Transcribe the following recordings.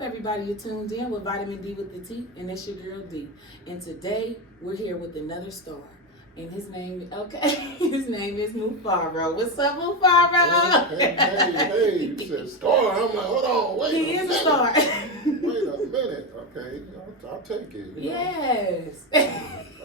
Everybody, you're tuned in with Vitamin D with the T, and that's your girl D. And today we're here with another star, and his name, his name is Mufaro. What's up, Mufaro? Hey, you said star. I'm like, hold on, wait He a is minute. a star. Wait a minute. Okay, I'll take it. Yes.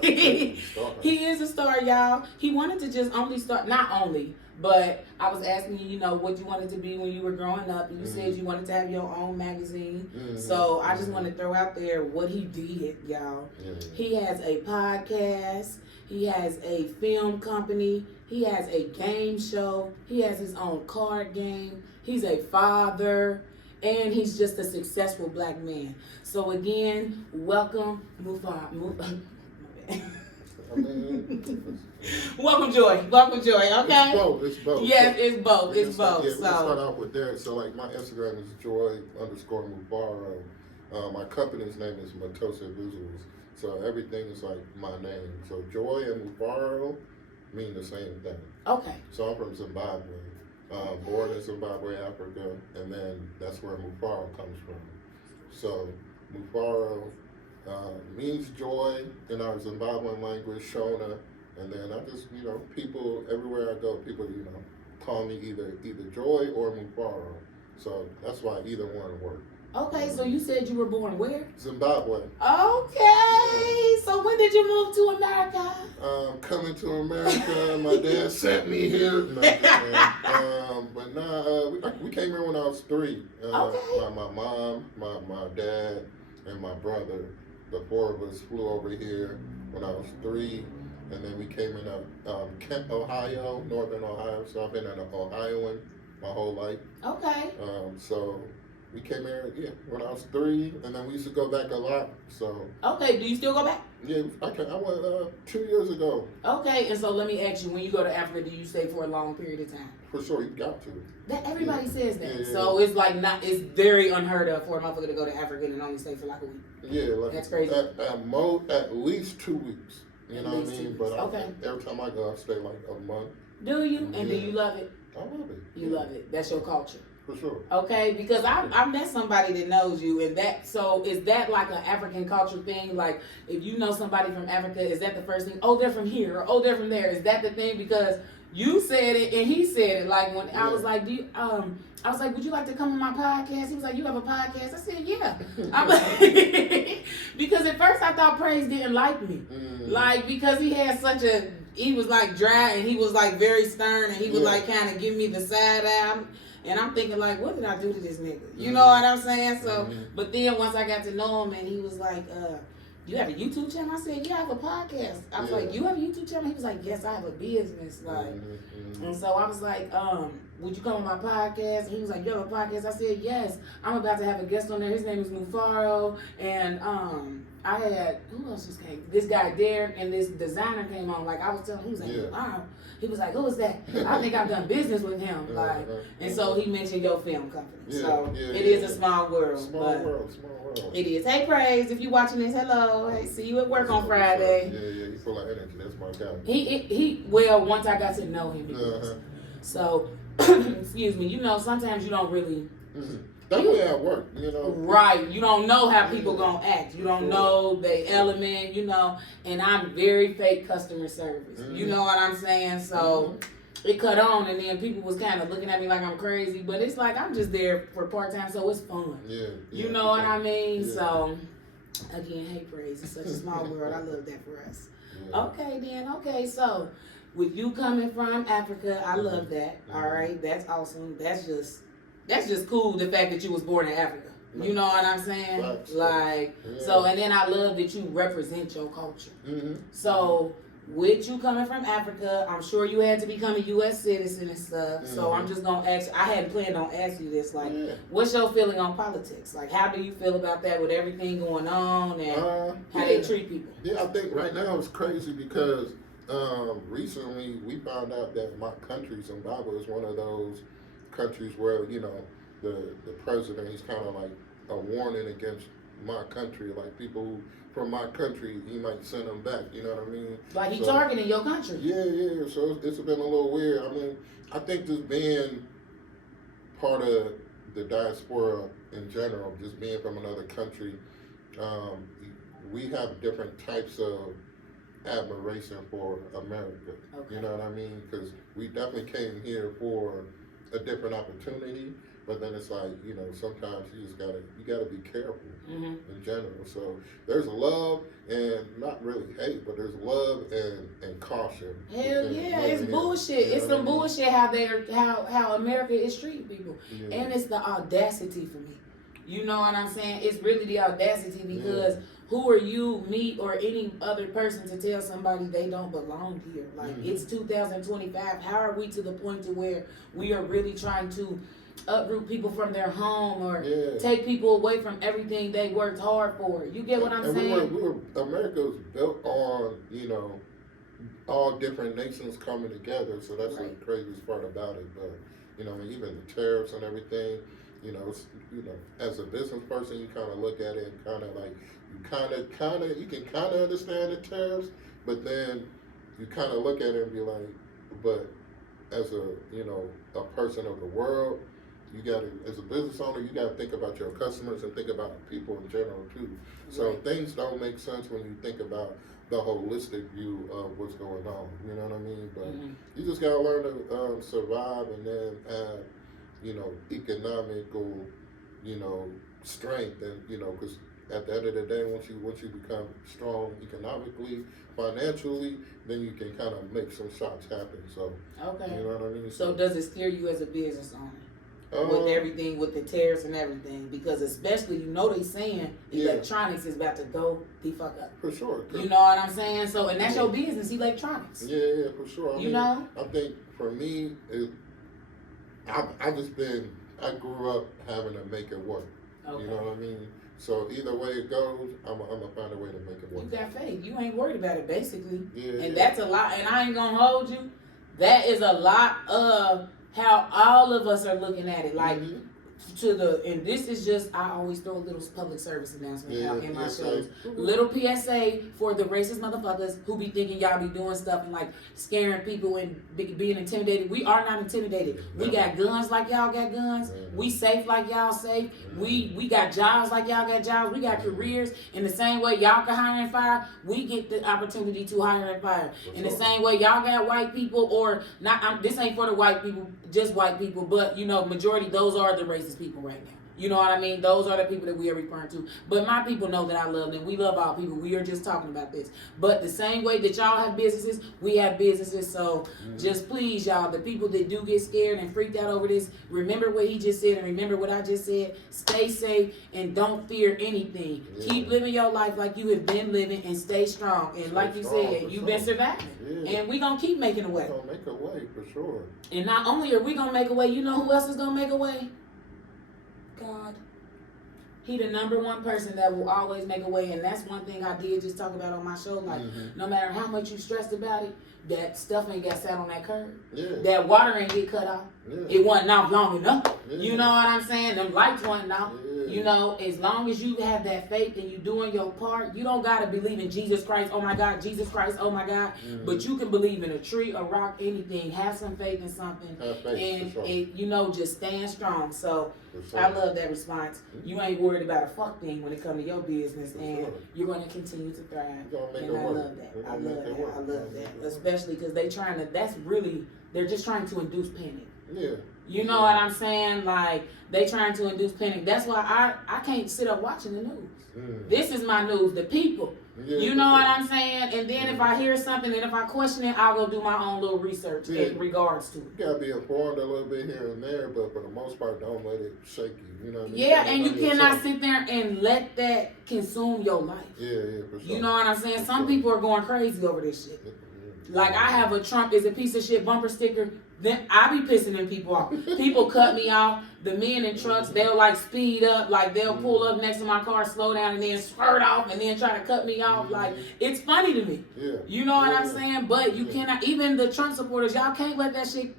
He is a star, y'all. He wanted to just only start, not only, but I was asking you, what you wanted to be when you were growing up, and you said you wanted to have your own magazine. So I just want to throw out there what he did, y'all. He has a podcast. He has a film company. He has a game show. He has his own card game. He's a father. And he's just a successful black man. So again, welcome, Mufaro. Welcome, Joy. Welcome, Joy. Okay. It's both. Yes, it's both. It's both. Yeah, so we'll start out with that. So like my Instagram is Joy_Mufaro. My company's name is Matose Films. So everything is like my name. So Joy and Mufaro mean the same thing. Okay. So I'm from Zimbabwe. Born in Zimbabwe, Africa, and then that's where Mufaro comes from. So Mufaro means joy in our Zimbabwean language, Shona, and then I just, people everywhere I go, people, call me either Joy or Mufaro. So that's why either one works. Okay, so you said you were born where? Zimbabwe. Okay, so when did you move to America? Coming to America, my dad sent me here. But we came here when I was 3. Okay. My mom, my dad, and my brother, the 4 of us flew over here when I was 3. And then we came in Kent, Ohio, northern Ohio. So I've been an Ohioan my whole life. Okay. So we came here, when I was 3, and then we used to go back a lot. So. Okay, do you still go back? Yeah, I went 2 years ago. Okay, and so let me ask you, when you go to Africa, do you stay for a long period of time? For sure, you got to. That everybody says that. Yeah. So it's like it's very unheard of for a motherfucker to go to Africa and only stay for like a week. Yeah, like that's crazy. At least 2 weeks. You know what I mean? But okay. Every time I go, I stay like a month. Do you? And do you love it? I love it. You love it. That's your culture. For sure. Okay, because I met somebody that knows you, and so is that like an African culture thing? Like, if you know somebody from Africa, is that the first thing? Oh, they're from here, or oh, they're from there. Is that the thing? Because you said it and he said it. Like when I was like, I was like, would you like to come on my podcast? He was like, you have a podcast? I said, yeah. I'm like, because at first I thought Praise didn't like me, like because he was like dry and he was like very stern and he was like kind of give me the side eye. And I'm thinking like, what did I do to this nigga? You know what I'm saying? So, but then once I got to know him and he was like, you have a YouTube channel? I said, yeah, I have a podcast. I was like, you have a YouTube channel? He was like, yes, I have a business. Like, and so I was like, would you come on my podcast? And he was like, you have a podcast? I said, yes. I'm about to have a guest on there. His name is Mufaro. And I had, who else just came? This guy, Derek, and this designer came on. Like, I was telling him, he was like, wow. He was like, who is that? I think I've done business with him. Like, and so he mentioned your film company. It is a small world. Small world. It is. Hey, Praise, if you watching this, hello. Hey, see you at work on Friday. Yeah, you full of energy. That's my guy. Well, once I got to know him, so, excuse me, sometimes you don't really. That's the way I work, Right. You don't know how people gonna act. You don't know the element, and I'm very fake customer service. You know what I'm saying? So it cut on, and then people was kind of looking at me like I'm crazy, but it's like I'm just there for part-time, so it's fun. You know what I mean? Yeah. So, again, hey, Praise. It's such a small world. I love that for us. Yeah. Okay, then. Okay, so with you coming from Africa, I love that. All right? That's awesome. That's just cool, the fact that you was born in Africa. You know what I'm saying? So, and then I love that you represent your culture. So, with you coming from Africa, I'm sure you had to become a U.S. citizen and stuff. So, I'm just going to ask, I hadn't planned on asking you this, like, what's your feeling on politics? Like, how do you feel about that with everything going on and how they treat people? Yeah, I think right now it's crazy because recently we found out that my country, Zimbabwe, is one of those countries where the president, he's kind of like a warning against my country, like people who from my country, he might send them back, you know what I mean? Like he's targeting your country. Yeah, so it's been a little weird. I mean, I think just being part of the diaspora in general, just being from another country, um, we have different types of admiration for America. Okay. You know what I mean? Because we definitely came here for a different opportunity, but then it's like, you know, sometimes you gotta be careful in general. So there's love and not really hate, but there's love and caution. Hell yeah, it's bullshit. You know It's what I some mean? bullshit how America is treating people. Yeah. And it's the audacity for me. You know what I'm saying? It's really the audacity because who are you, me, or any other person to tell somebody they don't belong here? Like, it's 2025. How are we to the point to where we are really trying to uproot people from their home or take people away from everything they worked hard for? You get what I'm saying? We were America was built on, you know, all different nations coming together. So that's the craziest part about it. But, you know, even the tariffs and everything, you know, as a business person, you kind of look at it and kind of like, you can kind of understand the tariffs, but then you kind of look at it and be like, but as a, you know, a person of the world, you got to, as a business owner, you got to think about your customers and think about people in general too. So things don't make sense when you think about the holistic view of what's going on. You know what I mean? But you just got to learn to survive and then have, you know, economical, you know, strength, and you know, because at the end of the day, once you become strong economically, financially, then you can kind of make some shots happen. So, you know what I mean? So does it scare you as a business owner with everything, with the tariffs and everything? Because especially, you know, they saying electronics is about to go the fuck up. For sure. You know what I'm saying? So, and that's your business, electronics. Yeah, for sure. I know? I think for me, I grew up having to make it work. You know what I mean? So either way it goes, I'm gonna find a way to make it work. You got faith. You ain't worried about it, basically. And that's a lot. And I ain't gonna hold you. That is a lot of how all of us are looking at it. Like and this is just, I always throw a little public service announcement out in my shows. Little PSA for the racist motherfuckers who be thinking y'all be doing stuff and like scaring people and being intimidated. We are not intimidated. We got guns like y'all got guns. We safe like y'all safe. We got jobs like y'all got jobs. We got careers. In the same way y'all can hire and fire, we get the opportunity to hire and fire. In the same way y'all got white people, or not, this ain't for the white people, just white people, but you know, majority, those are the racist people right now. You know what I mean? Those are the people that we are referring to. But my people know that I love them. We love all people. We are just talking about this. But the same way that y'all have businesses, we have businesses. So just please, y'all, the people that do get scared and freaked out over this, remember what he just said and remember what I just said. Stay safe and don't fear anything. Keep living your life like you have been living and stay strong. And like you said, you've been surviving. And we going to keep making a way. We're going to make a way, for sure. And not only are we going to make a way, you know who else is going to make a way? God. He the number one person that will always make a way. And that's one thing I did just talk about on my show. Like, no matter how much you stressed about it, that stuff ain't got sat on that curb. That water ain't get cut off. It wasn't out long enough. You know what I'm saying? Them lights wasn't out. You know, as long as you have that faith and you doing your part, you don't got to believe in Jesus Christ, oh my God, Jesus Christ, oh my God. But you can believe in a tree, a rock, anything. Have some faith in something. And, you know, just stand strong. So I love that response. You ain't worried about a fuck thing when it comes to your business. And you're going to continue to thrive. And I love that. I love that. I love that. Especially because they're just trying to induce panic. You know what I'm saying? Like, they trying to induce panic. That's why I can't sit up watching the news. This is my news, the people. You know what I'm saying? And then if I hear something and if I question it, I'll go do my own little research in regards to it. You gotta be informed a little bit here and there, but for the most part, don't let it shake you. You know what I mean? Yeah, and you cannot sit there and let that consume your life. Yeah, for sure. You know what I'm saying? Some people are going crazy over this shit. Like, I have a Trump is a piece of shit bumper sticker. Then I be pissing them people off. People cut me off. The men in trucks, they'll like speed up, like they'll pull up next to my car, slow down, and then swerve off, and then try to cut me off. Like, it's funny to me. You know what I'm saying? But you cannot, even the Trump supporters, y'all can't let that shit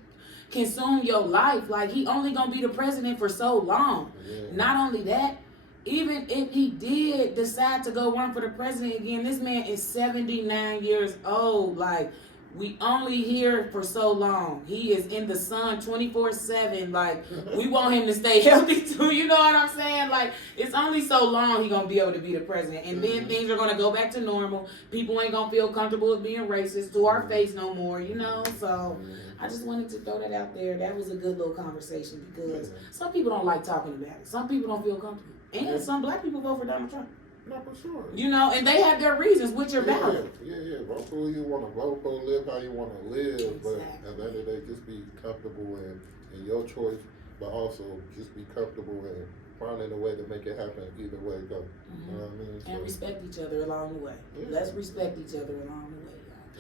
consume your life. Like, he only gonna be the president for so long. Not only that, even if he did decide to go run for the president again, this man is 79 years old. Like, we only here for so long. He is in the sun 24/7. Like, we want him to stay healthy too. You know what I'm saying? Like, it's only so long he gonna be able to be the president, and then things are gonna go back to normal. People ain't gonna feel comfortable with being racist to our face no more. You know, so I just wanted to throw that out there. That was a good little conversation because some people don't like talking about it. Some people don't feel comfortable, and some black people vote for Donald Trump. Not for sure. You know, and they have their reasons, which are valid. Yeah. Vote for who you want to vote for, live how you want to live. Exactly. But at the end of the day, just be comfortable in your choice, but also just be comfortable in finding a way to make it happen either way it goes. You know what I mean? And respect each other along the way. Yeah. Let's respect each other along the way,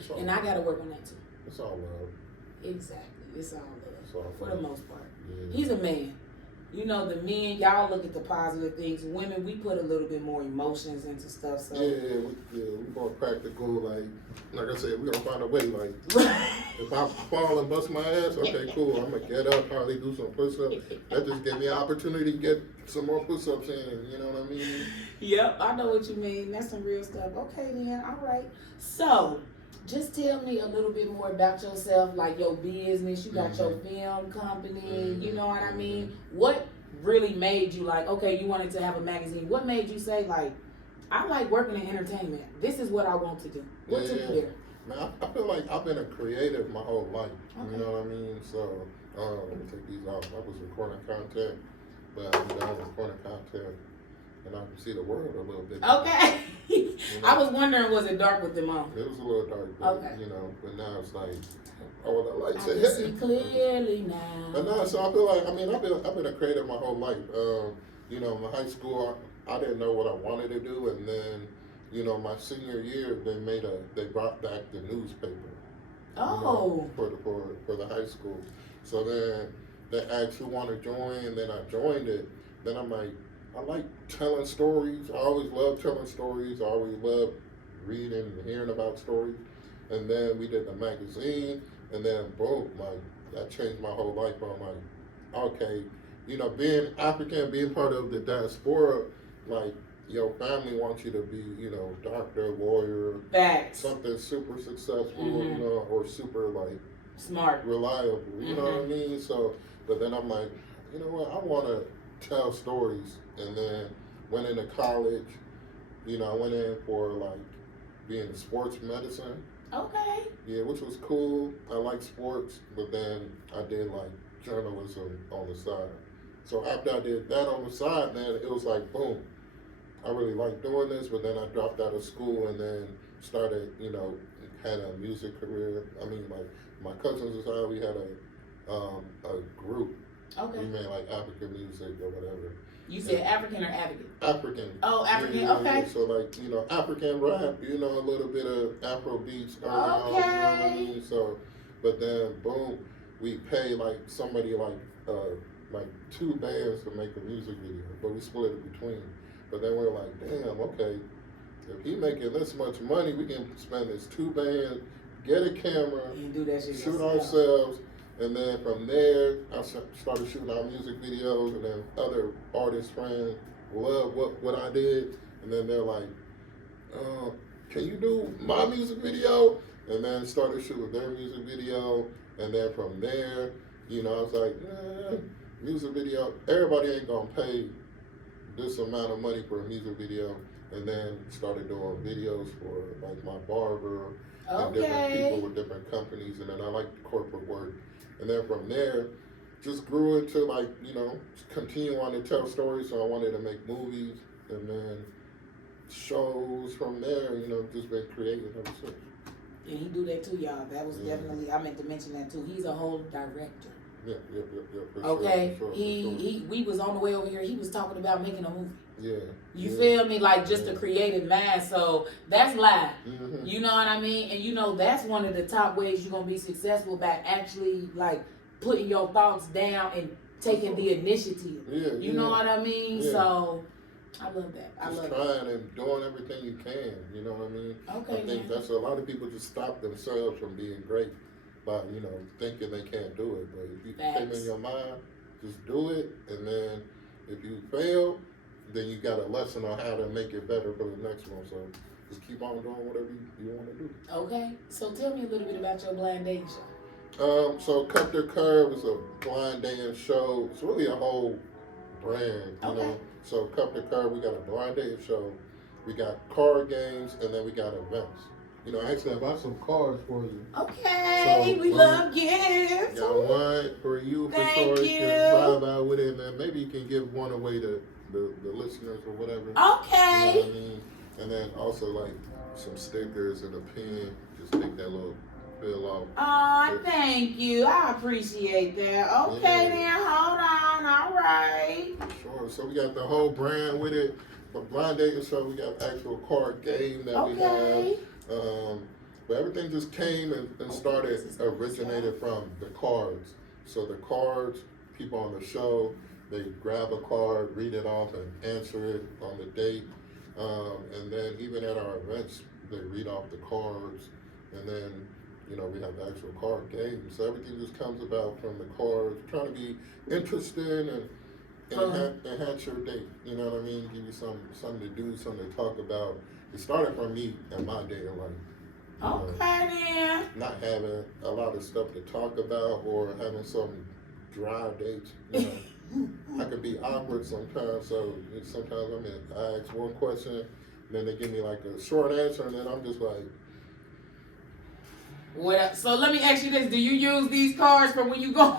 y'all. And I got to work on that too. It's all love. Exactly. It's all love. It's all for love. the most part. Yeah. He's a man. You know, the men, y'all look at the positive things. Women, we put a little bit more emotions into stuff. So we more practical. Like I said, we gonna find a way. Like if I fall and bust my ass, okay, cool. I'm gonna get up, probably do some push-ups. That just gave me an opportunity to get some more push-ups in. You know what I mean? Yep, I know what you mean. That's some real stuff. Okay, then, all right. So, just tell me a little bit more about yourself, like your business. You got your film company, you know what I mean? What really made you like, okay, you wanted to have a magazine? What made you say, like, I like working in entertainment. This is what I want to do. What took you there? Man, I feel like I've been a creative my whole life. Okay. You know what I mean? So, let me take these off. I was recording content, but I'm done recording content. And I can see the world a little bit. Okay. You know? I was wondering, was it dark with them on? It was a little dark, but, you know, but now it's like, oh, the lights I are can see clearly now. But no, so I feel like, I mean, I've been a creative my whole life. You know, in high school, I didn't know what I wanted to do, and then, you know, my senior year, they brought back the newspaper. Oh. You know, for the high school. So then they asked who wanted to join, and then I joined it. Then I'm like, I like telling stories. I always loved telling stories. I always loved reading and hearing about stories. And then we did the magazine, and then boom, like that changed my whole life. I'm like, okay, you know, being African, being part of the diaspora, like your family wants you to be, you know, doctor, lawyer, something super successful, you know, or super like smart, reliable. You know what I mean? So, but then I'm like, you know what? I want to tell stories. And then went into college. You know, I went in for like being in sports medicine. Okay. Yeah, which was cool. I like sports, but then I did like journalism on the side. So after I did that on the side, then it was like, boom, I really like doing this, but then I dropped out of school and then started, you know, had a music career. I mean, like my cousins and I, we had a group. Okay. We made like African music or whatever. You said African or advocate? African. Oh, African, okay. So like, you know, African rap, you know, a little bit of Afro beats. Okay. You know what I mean? So, but then boom, we pay like somebody like 2 bands to make a music video, but we split it between. But then we're like, damn, okay, if he making this much money, we can spend this 2 bands, get a camera, and do that shit shoot ourselves. And then from there, I started shooting our music videos, and then other artist friends loved what I did. And then they're like, can you do my music video? And then started shooting their music video. And then from there, you know, I was like, music video, everybody ain't gonna pay this amount of money for a music video. And then started doing videos for like my barber and different people with different companies. And then I like corporate work. And then from there, just grew into like, you know, continue on to tell stories. So I wanted to make movies and then shows from there, you know, just been creating ever since. And he do that too, y'all. That was definitely, I meant to mention that too. He's a whole director. Yeah. For okay. Sure, We was on the way over here. He was talking about making a movie. Yeah. You feel me? Like just a creative mind. So that's live. Mm-hmm. You know what I mean? And you know, that's one of the top ways you're going to be successful by actually like putting your thoughts down and taking the initiative. Yeah. You know what I mean? Yeah. So I love that. I love trying and doing everything you can. You know what I mean? Okay. I think that's a lot of people just stop themselves from being great by, you know, thinking they can't do it. But if you came in your mind, just do it. And then if you fail, then you got a lesson on how to make it better for the next one. So just keep on doing whatever you want to do. Okay, so tell me a little bit about your blind dating show. So Cut the Curve is a blind dating show. It's really a whole brand, you know. So Cut the Curve, we got a blind dating show, we got card games, and then we got events. You know, actually, I bought some cards for you. Okay, so, we love gifts. Got one for you for Thank sure. you. You can vibe out with it, man. Maybe you can give one away to the listeners or whatever. Okay. You know what I mean? And then also like some stickers and a pen. Just take that little bill off. Oh, thank you. I appreciate that. Okay, then hold on. All right. Sure. So we got the whole brand with it. But blind dating show, we got actual card game that we have. But everything just came and started, originated from the cards. So the cards, people on the show, they grab a card, read it off, and answer it on the date. And then even at our events, they read off the cards. And then, you know, we have the actual card game. So everything just comes about from the cards, trying to be interesting and enhance your date. You know what I mean? Give you something to do, something to talk about. It started from me and my dating life. Okay, then. Not having a lot of stuff to talk about or having some dry dates. You know, I can be awkward sometimes. So sometimes I ask one question, then they give me like a short answer, and then I'm just like. What? So let me ask you this: do you use these cards for when you go?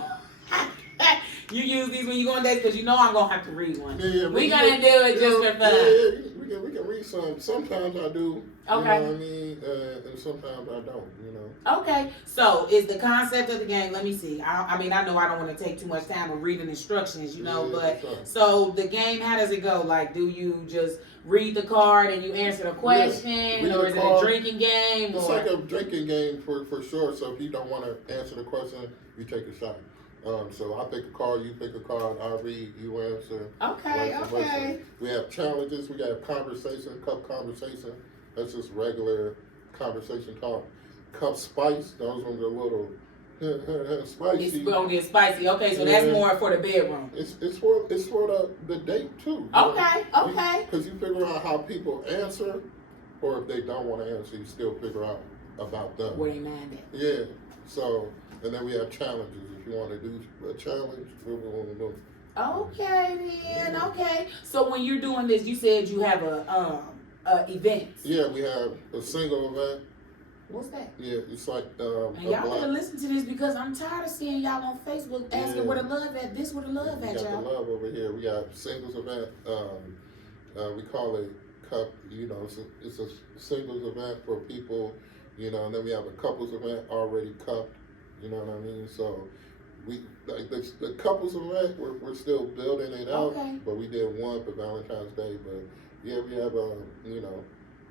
You use these when you go on dates because you know I'm gonna have to read one. Yeah, we're gonna do it just for fun. Yeah, we can read some. Sometimes I do. Okay. You know what I mean? And sometimes I don't. You know. Okay. So is the concept of the game? Let me see. I mean, I know I don't want to take too much time with reading instructions. You know, but sure. So the game, how does it go? Like, do you just read the card and you answer the question, or is it a drinking game? It's like a drinking game for sure. So if you don't want to answer the question, you take a shot. So I pick a card, you pick a card, I read, you answer. Okay, okay. We have challenges, we got cup conversation. That's just regular conversation talk. Cup spice, those ones are a little spicy. It's gonna get spicy. Okay, so that's more for the bedroom. It's for the date too. Okay, okay. Because you figure out how people answer, or if they don't want to answer, you still figure out about them. Where they mad at. Yeah. So, and then we have challenges. If you want to do a challenge, boom. Okay then. Okay. So when you're doing this, you said you have a events. Yeah, we have a single event. What's that? Yeah, it's like and y'all better listen to this because I'm tired of seeing y'all on Facebook asking where the love at. This where the love at, y'all. We got the love over here. We got singles event. We call it cup. You know, it's a singles event for people. You know, and then we have a couples event already cupped. You know what I mean? So we like the couples event. We're still building it out. Okay. But we did one for Valentine's Day. But yeah, we have you know,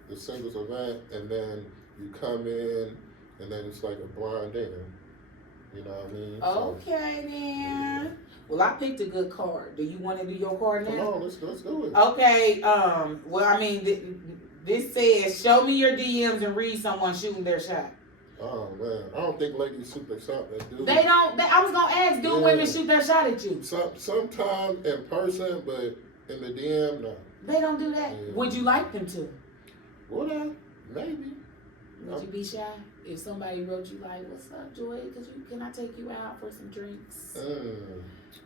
the singles event, and then you come in, and then it's like a blind dinner. You know what I mean? Okay, then. Well, I picked a good card. Do you want to do your card now? Come on, let's do it. Okay. Well, I mean, this says, show me your DMs and read someone shooting their shot. Oh man, I don't think ladies shoot their shot at dudes. They don't. I was gonna ask, do women shoot their shot at you? Sometimes in person, but in the DM, no. They don't do that. Yeah. Would you like them to? Would I? Maybe. Would you be shy if somebody wrote you like, "What's up, Joy? Can I take you out for some drinks?"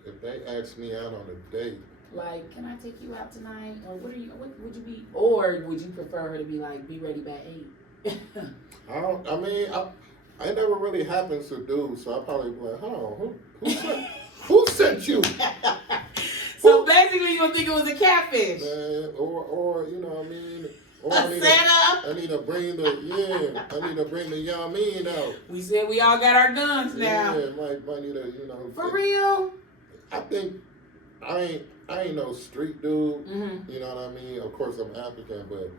If they ask me out on a date, like, "Can I take you out tonight?" Or what would you be? Or would you prefer her to be like, "Be ready by 8?" I never really happens to do, so I probably be like, "Oh, who sent you?" So basically, you don't think it was a catfish? Or you know what I mean? Or I need to bring the Yamin out. We said we all got our guns now. Yeah, might need to, you know. For real? I think I ain't no street dude. Mm-hmm. You know what I mean? Of course I'm African, but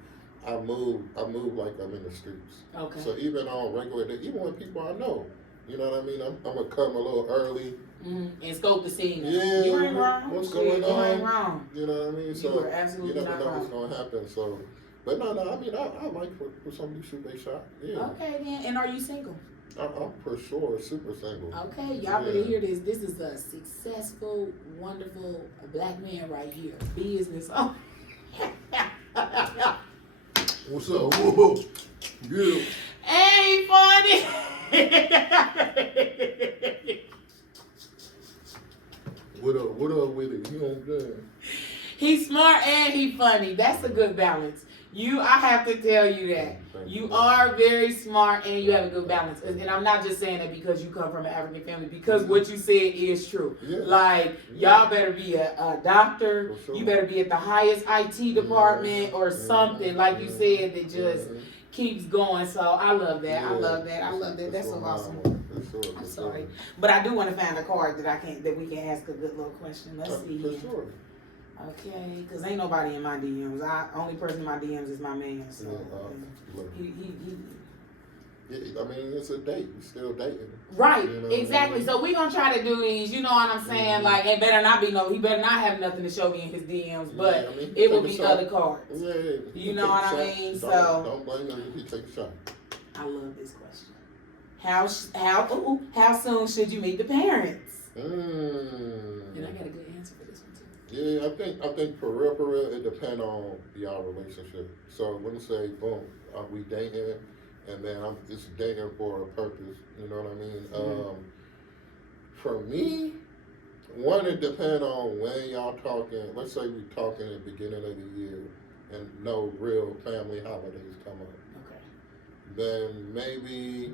I move like I'm in the streets. Okay. So even on regular day, even when people I know, you know what I mean? I'm gonna come a little early. Mm-hmm. And scope the scene. Yeah. You ain't wrong. What's going on? You ain't wrong. You know what I mean? So you are absolutely you never know wrong. what's gonna happen. So, but no. I mean, I like for somebody to shoot their shot. Yeah. Okay then. And are you single? I'm for sure super single. Okay, y'all better hear this. This is a successful, wonderful black man right here. Business. Oh. What's up? Whoa. Yeah. Ain't funny. What up with it? You know what I'm saying? He's smart and he's funny. That's a good balance. I have to tell you that. You are very smart and you have a good balance. And I'm not just saying that because you come from an African family, because what you said is true. Yeah. Like, y'all better be a doctor. Sure. You better be at the highest IT department or something, like you said, that just keeps going. So I love that. I love that. I love that. That's so awesome. I'm sorry. But I do want to find a card that we can ask a good little question. Let's see here. Sure. Okay, because ain't nobody in my DMs. Only person in my DMs is my man. So I mean, it's a date. We're still dating. Right, you know exactly. I mean? So we gonna try to do these. You know what I'm saying? Like, it better not be he better not have nothing to show me in his DMs. But I mean, it will be other cards. Yeah, you know what I mean? Don't blame him if he takes a shot. I love this question. How soon should you meet the parents? And I got a good answer for this one too. Yeah, I think for real, it depends on y'all relationship. So when you say, boom, we dating, and then I'm just dating for a purpose. You know what I mean? For me, it depends on when y'all talking. Let's say we talking at the beginning of the year, and no real family holidays come up. Okay. Then maybe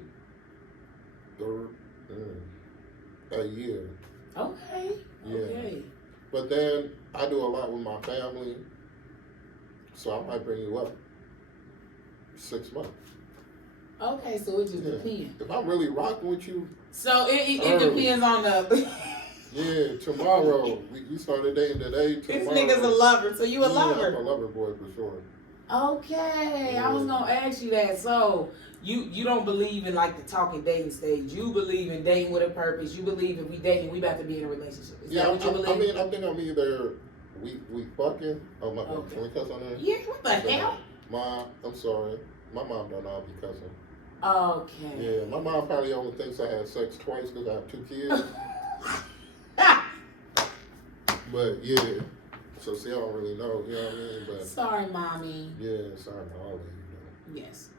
a year. Okay. Yeah. Okay. But then I do a lot with my family, so I might bring you up 6 months. Okay, so it just depends. If I'm really rocking with you. So it depends on the. Yeah, tomorrow. We started dating today. This nigga's a lover, so you a lover. I'm a lover boy for sure. Okay, I was gonna ask you that. So you don't believe in like the talking dating stage. You believe in dating with a purpose. You believe if we dating, we about to be in a relationship. Is that what you believe? I think I'm either we fucking. Oh my God, can we cuss on there? Yeah, what the hell? I'm sorry. My mom don't know I'll be cussing. Okay. Yeah, my mom probably only thinks I had sex twice because I have 2 kids. But yeah, so see, I don't really know, you know what I mean? But sorry, mommy. Yeah, sorry, all of you. Yes,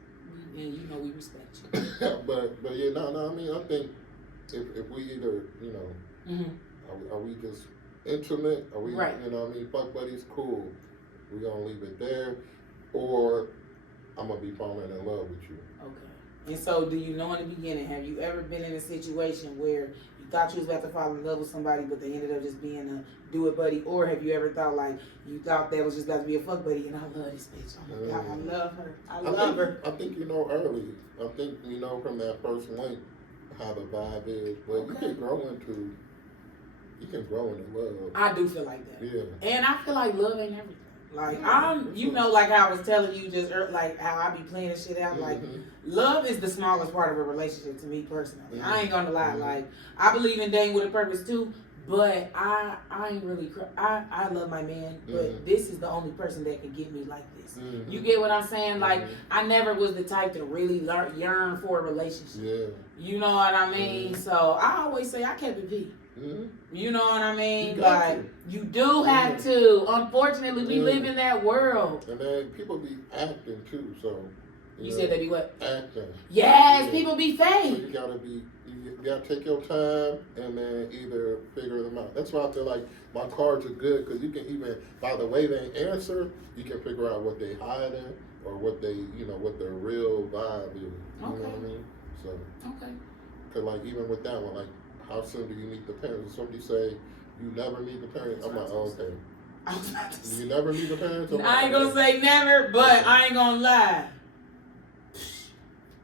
and you know we respect you. but yeah, no, I mean, I think if we either, you know, are we just intimate? Are we, you know what I mean, fuck buddies, cool. We gonna leave it there, or I'm gonna be falling in love with you. Okay. And so, do you know in the beginning, have you ever been in a situation where you thought you was about to fall in love with somebody, but they ended up just being a do it buddy? Or have you ever thought like you thought that was just about to be a fuck buddy, and I love this bitch. Oh my God, I love her. I love her. I think you know early. I think you know from that first link how the vibe is, but you can grow into love. I do feel like that. Yeah. And I feel like love ain't everything. Like you know, like how I was telling you just like how I be playing this shit out. Like love is the smallest part of a relationship to me personally. I ain't gonna lie. Like I believe in dating with a purpose too, but I ain't really. I love my man, but this is the only person that can get me like this. You get what I'm saying? Like I never was the type to really yearn for a relationship. Yeah. You know what I mean? So I always say I kept it P. You know what I mean? You do have to. Unfortunately, we live in that world. And then people be acting too, so. You said they be what? Acting. Yes, people be fake. So you gotta take your time and then either figure them out. That's why I feel like my cards are good, because you can even, by the way they answer, you can figure out what they hiding or what they, you know, what their real vibe is. You know what I mean? So. Okay. Cause like even with that one, like, how soon do you meet the parents? If somebody say you never meet the parents, I'm like, oh, okay. Do you never meet the parents? I ain't gonna say never, but I ain't gonna lie.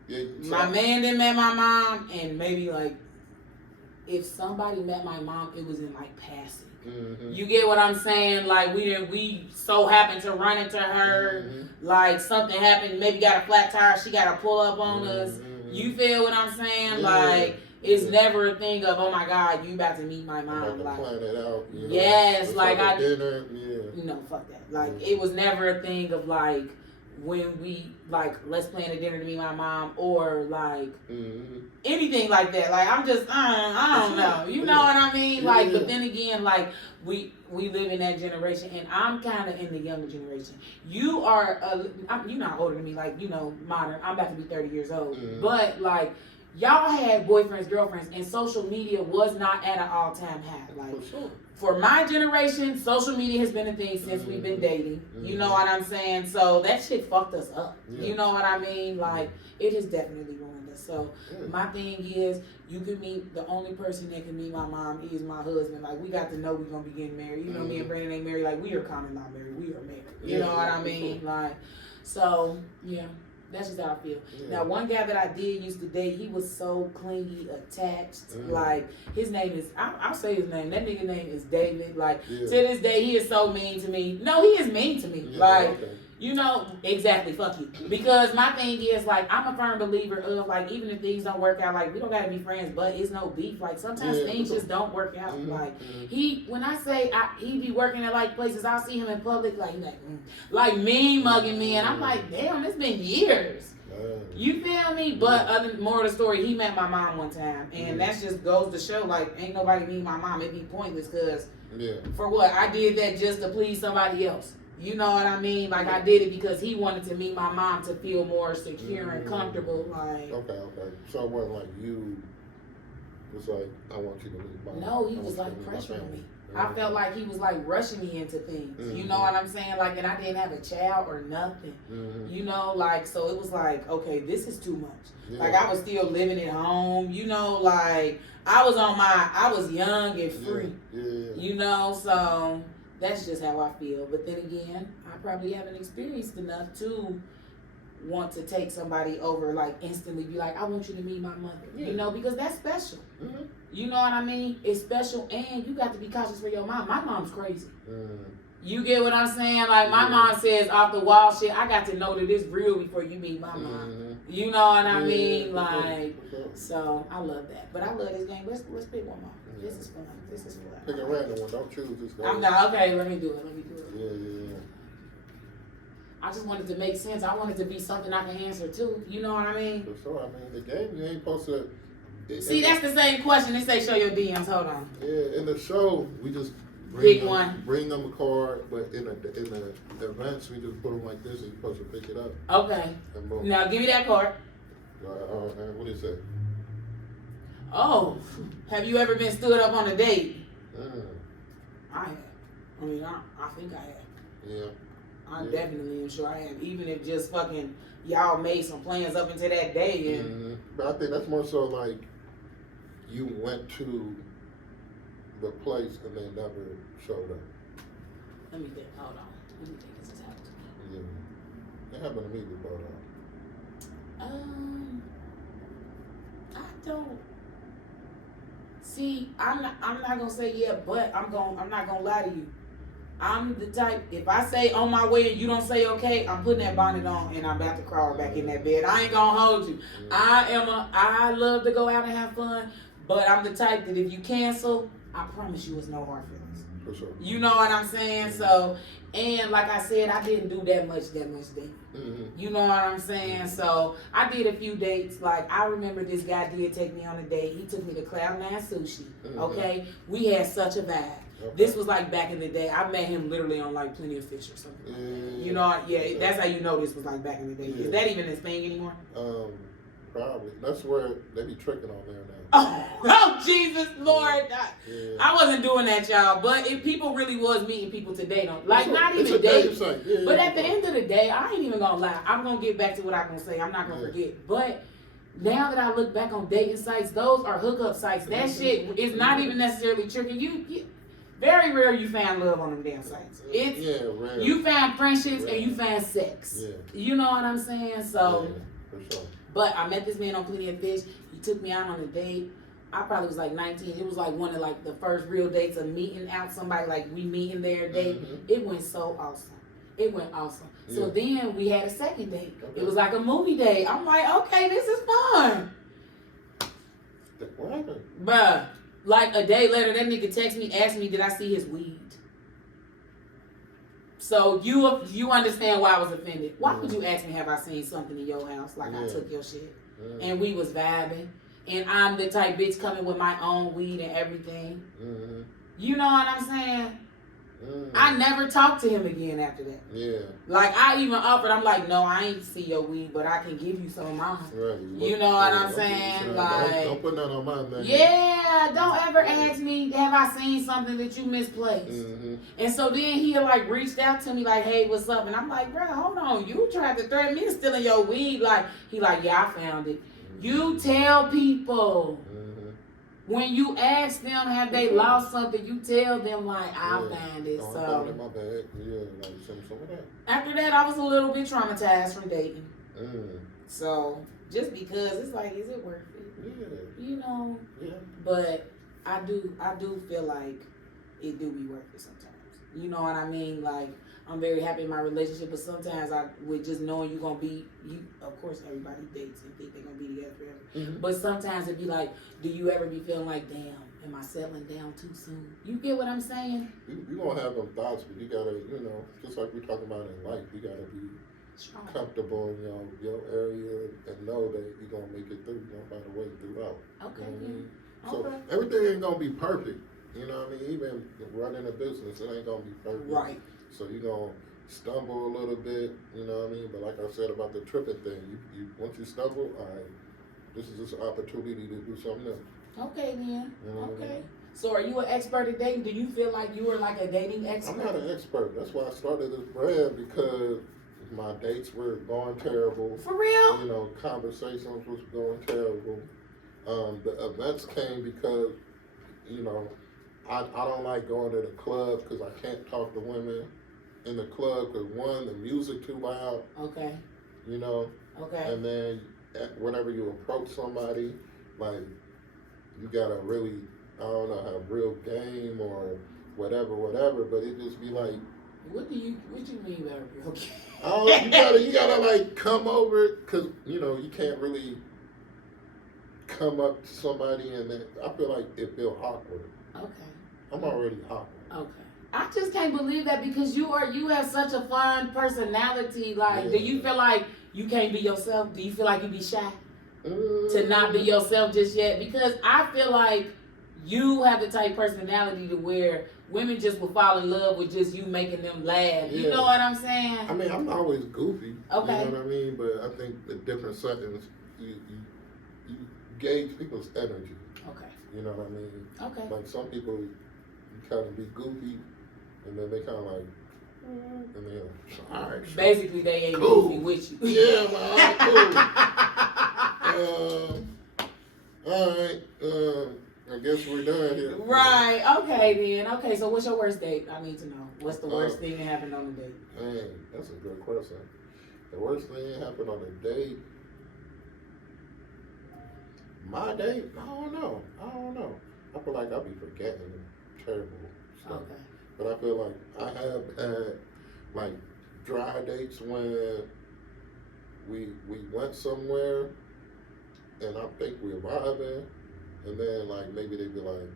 Yeah, my man didn't met my mom, and maybe like if somebody met my mom, it was in like passing. You get what I'm saying? Like we so happened to run into her, like something happened, maybe got a flat tire, she got to pull up on us. You feel what I'm saying? Like it's never a thing of, oh my God, you about to meet my mom. Like plan it out. You know, yes, like dinner. no, fuck that. Like it was never a thing of like when we like let's plan a dinner to meet my mom or like anything like that. Like I'm just I don't know. You know what I mean? Like but then again, like we live in that generation, and I'm kind of in the younger generation. You are you're not older than me, like modern. I'm about to be 30 years old, but like y'all had boyfriends, girlfriends, and social media was not at an all-time high. Like for my generation, social media has been a thing since we've been dating. You know what I'm saying? So that shit fucked us up. You know what I mean? Like it has definitely ruined us. So my thing is, you can meet the only person that can meet my mom is my husband. Like we got to know we're gonna be getting married. You know, me and Brandon ain't married. Like we are kind of not married. We are married. You know what I mean? Like so yeah. That's just how I feel. Now, one guy that I did used to date, he was so clingy, attached. Like, his name is, I'll say his name. That nigga name is David. Like, to this day, he is so mean to me. No, he is mean to me. Like, exactly, fuck you. Because my thing is, like, I'm a firm believer of, like, even if things don't work out, like, we don't gotta be friends, but it's no beef. Like, sometimes things just don't work out. Like, when I say he be working at, like, places, I'll see him in public, like mean mugging me, and I'm like, damn, it's been years. You feel me? But more of the story, he met my mom one time, and that just goes to show, like, ain't nobody meet my mom. It'd be pointless, because for what? I did that just to please somebody else. You know what I mean? Like, I did it because he wanted to meet my mom to feel more secure and comfortable. Like, okay. So it wasn't like you was like, I want you to meet my mom. No, he was like pressuring me. I felt like he was like rushing me into things. You know what I'm saying? Like, and I didn't have a child or nothing. You know, like, so it was like, okay, this is too much. Like, I was still living at home. You know, like, I was young and free. You know, so that's just how I feel. But then again, I probably haven't experienced enough to want to take somebody over, like instantly be like, I want you to meet my mother. You know, because that's special. You know what I mean? It's special, and you got to be cautious for your mom. My mom's crazy. You get what I'm saying? Like, my mom says off the wall shit. I got to know that it's real before you meet my mom. You know what I mean? Like, so I love that. But I love this game. Let's pick one more. This is fun. Pick a random one. Don't choose this. I'm not okay. Let me do it. Yeah. I just wanted to make sense. I wanted to be something I can answer too. You know what I mean? For sure. I mean, the game, you ain't supposed to. See, that's the same question. They say show your DMs. Hold on. Yeah, in the show, we just bring them a card, but in the events, we just put them like this, and you're supposed to pick it up. Okay. Now give me that card. What do you say? Oh, have you ever been stood up on a date? I have. I mean, I think I have. Yeah. I definitely am sure I have. Even if just fucking y'all made some plans up into that day. And But I think that's more so like you went to the place and they never showed up. Let me think. Hold on. Let me think. This has happened to me. Yeah. It happened to me before though. I don't. See, I'm not gonna say yeah, but I'm not gonna lie to you. I'm the type, if I say on my way and you don't say okay, I'm putting that bonnet on and I'm about to crawl back in that bed. I ain't gonna hold you. I love to go out and have fun, but I'm the type that if you cancel, I promise you it's no hard feelings. For sure. You know what I'm saying? So, and like I said, I didn't do that much dating. You know what I'm saying? So I did a few dates. Like, I remember this guy did take me on a date. He took me to Cloud9 Sushi. Okay? We had such a vibe. Okay. This was like back in the day. I met him literally on like Plenty of Fish or something like that. You know, that's how you know this was like back in the day. Is that even a thing anymore? Probably. That's where they be tricking on there now. Oh Jesus, Lord. I wasn't doing that, y'all. But if people really was meeting people to date on, like, not even date. But at the end of the day, I ain't even gonna lie. I'm gonna get back to what I'm gonna say. I'm not gonna forget. But now that I look back on dating sites, those are hookup sites. That shit is not even necessarily tricking you. Very rare you find love on them damn sites. Rare. You find friendships and you find sex. You know what I'm saying? So, for sure. But I met this man on Plenty of Fish. He took me out on a date. I probably was like 19. It was like one of like the first real dates of meeting out somebody, like we meeting their date. It went so awesome. It went awesome. So then we had a second date. It was like a movie date. I'm like, okay, this is fun. What happened? Bruh, like a day later, that nigga text me, asked me, did I see his weed? So you understand why I was offended. Why would you ask me, have I seen something in your house like I took your shit? And we was vibing. And I'm the type bitch coming with my own weed and everything. You know what I'm saying? I never talked to him again after that. Yeah. Like, I even offered, I'm like, no, I ain't see your weed, but I can give you some of mine. Right. You know what I'm saying? Like, don't put none on my name. Yeah, don't ever ask me, have I seen something that you misplaced? And so then he like reached out to me like, hey, what's up? And I'm like, bro, hold on, you tried to threaten me to stealing your weed. Like, he like, yeah, I found it. You tell people. When you ask them, have they lost something, you tell them, like, I found it. I So, found it in my bag. Yeah, like some of that. After that, I was a little bit traumatized from dating. So, just because, it's like, is it worth it? Yeah. You know? Yeah. But I do feel like it do be worth it sometimes. You know what I mean? Like, I'm very happy in my relationship, but sometimes with just knowing you're going to be, of course, everybody dates and think they're going to be together forever. But sometimes it'd be like, do you ever be feeling like, damn, am I settling down too soon? You get what I'm saying? You gonna have them thoughts, but you gotta, you know, just like we're talking about in life, you gotta be comfortable in your area and know that you're gonna make it through, no matter what throughout. Okay. You know what I mean? So everything ain't gonna be perfect. You know what I mean? Even running a business, it ain't gonna be perfect. Right. So you're gonna stumble a little bit, you know what I mean? But like I said about the tripping thing, you once you stumble, all right, this is just an opportunity to do something else. Okay then. You know what I mean? So are you an expert at dating? Do you feel like you were like a dating expert? I'm not an expert. That's why I started this brand, because my dates were going terrible. For real? You know, conversations was going terrible. The events came because, you know, I don't like going to the club because I can't talk to women in the club because, one, the music too loud. Okay. You know? Okay. And then whenever you approach somebody, like, you gotta really, I don't know, have real game or whatever, but it just be like, what you mean by real game? Oh, you gotta like come over, cause you know you can't really come up to somebody and then I feel like it feel awkward. Okay. I'm already awkward. Okay. I just can't believe that because you have such a fun personality. Like, do you feel like you can't be yourself? Do you feel like you be shy to not be yourself just yet? Because I feel like you have the type personality to where women just will fall in love with just you making them laugh. You know what I'm saying? I mean, I'm always goofy. Okay. You know what I mean? But I think the different settings, you gauge people's energy. Okay. You know what I mean? Okay. Like some people, you kind of be goofy, and then they kind of like, and then, all right. Basically, they ain't goofy with you. Yeah, man, cool. All right. I guess we're done here. Right. Okay, then. Okay, so what's your worst date? I need to know. What's the worst thing that happened on the date? Man, that's a good question. The worst thing that happened on a date? My date? I don't know. I feel like I'll be forgetting terrible stuff. Okay. But I feel like I have had like dry dates when we went somewhere and I think we're vibing, and then like maybe they be like,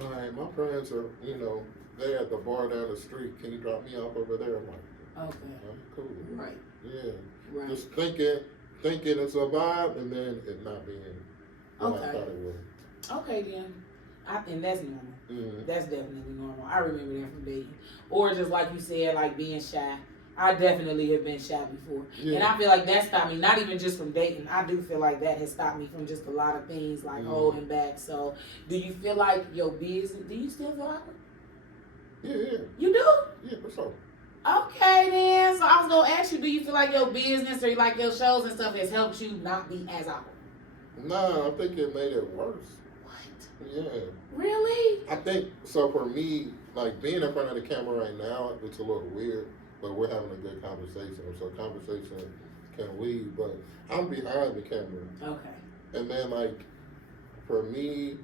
all right, my friends are, you know, they at the bar down the street. Can you drop me off over there? I'm like, okay, cool. Right. Yeah. Right. Just thinking it's a vibe, and then it not being what I thought it was. Okay, then. I think that's normal. Mm-hmm. That's definitely normal. I remember that from dating. Or just like you said, like being shy. I definitely have been shy before. Yeah. And I feel like that stopped me, not even just from dating. I do feel like that has stopped me from just a lot of things, like holding back. So, do you feel like your business, do you still feel awkward? Yeah. You do? Yeah, for sure. Okay, then. So, I was going to ask you, do you feel like your business or like your shows and stuff has helped you not be as awkward? No, I think it made it worse. What? Yeah. Really? I think, so for me, like being in front of the camera right now, it's a little weird, but we're having a good conversation. So conversation can lead, but I'm behind the camera. Okay. And then like, for me,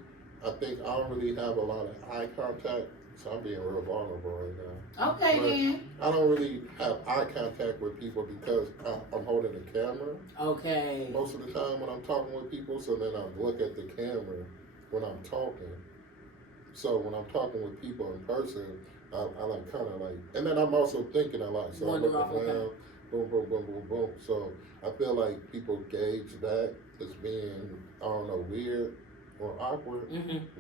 I think I don't really have a lot of eye contact, so I'm being real vulnerable right now. Okay, then. I don't really have eye contact with people because I'm holding the camera. Okay. Most of the time when I'm talking with people, so then I look at the camera when I'm talking. So when I'm talking with people in person, I like kind of like, and then I'm also thinking a lot. So I'm looking around, boom, boom, boom, boom, boom. So I feel like people gauge that as being, I don't know, weird or awkward.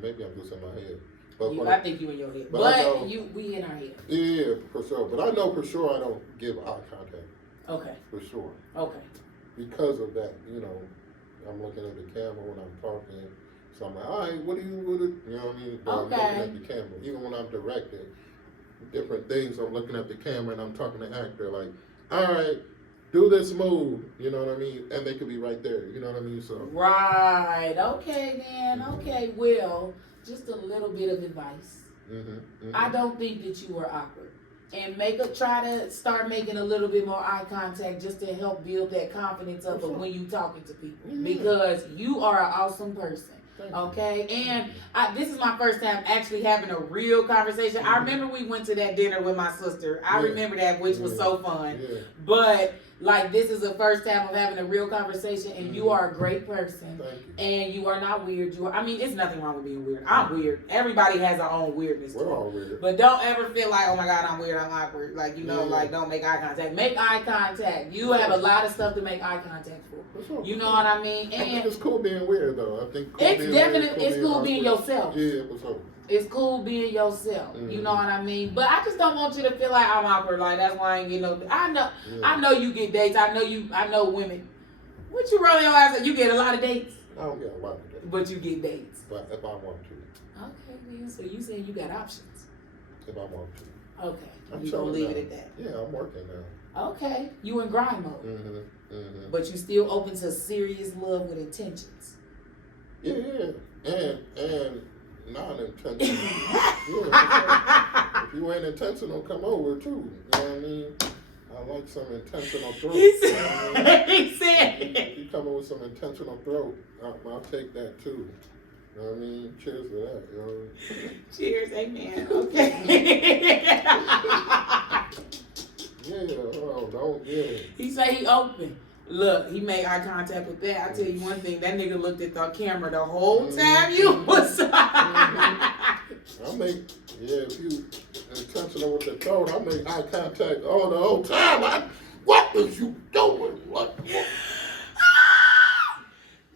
Maybe I'm just in my head. But I think you in your head. But we in our head. Yeah, for sure. But I know for sure I don't give eye contact. Okay. For sure. Okay. Because of that, you know, I'm looking at the camera when I'm talking. So I'm like, all right, what do you know what I mean? But okay. I'm looking at the camera. Even when I'm directing different things, I'm looking at the camera and I'm talking to the actor like, all right, do this move, you know what I mean? And they could be right there, you know what I mean? So right, okay then, okay, well, just a little bit of advice. I don't think that you were awkward. And try to start making a little bit more eye contact just to help build that confidence up of when you talking to people. Because you are an awesome person. Okay, and this is my first time actually having a real conversation. I remember we went to that dinner with my sister. I remember that, which was so fun. But like, this is the first time of having a real conversation, and you are a great person, and you are not weird. I mean, it's nothing wrong with being weird. I'm weird. Everybody has our own weirdness. We're all weird. But don't ever feel like, oh my God, I'm weird, I'm awkward. Like, you know, like, don't make eye contact. Make eye contact. You have a lot of stuff to make eye contact for. You know what I mean? And I think it's cool being weird, though. I think it's cool being yourself. Yeah, for sure. It's cool being yourself. You know what I mean? But I just don't want you to feel like I'm awkward. Like, that's why I ain't getting no. I know you get dates. I know women. What you rolling your eyes at? You get a lot of dates? I don't get a lot of dates. But you get dates. But if I want to. Okay, man. So you saying you got options? If I want to. Okay. You gonna leave it at that? Yeah, I'm working now. Okay. You in grind mode. But you still open to serious love with intentions. Yeah. And non-intentional. If you ain't intentional, come over too. You know what I mean? I like some intentional throat. He said. If you come over with some intentional throat, I'll take that too. You know what I mean? Cheers to that. You know what I mean? Cheers, amen. Okay. Yeah. He say he open. Look, he made eye contact with that. I tell you one thing, that nigga looked at the camera the whole time you was. If you intentional with the throat, I make eye contact all the whole time. What is you doing? What?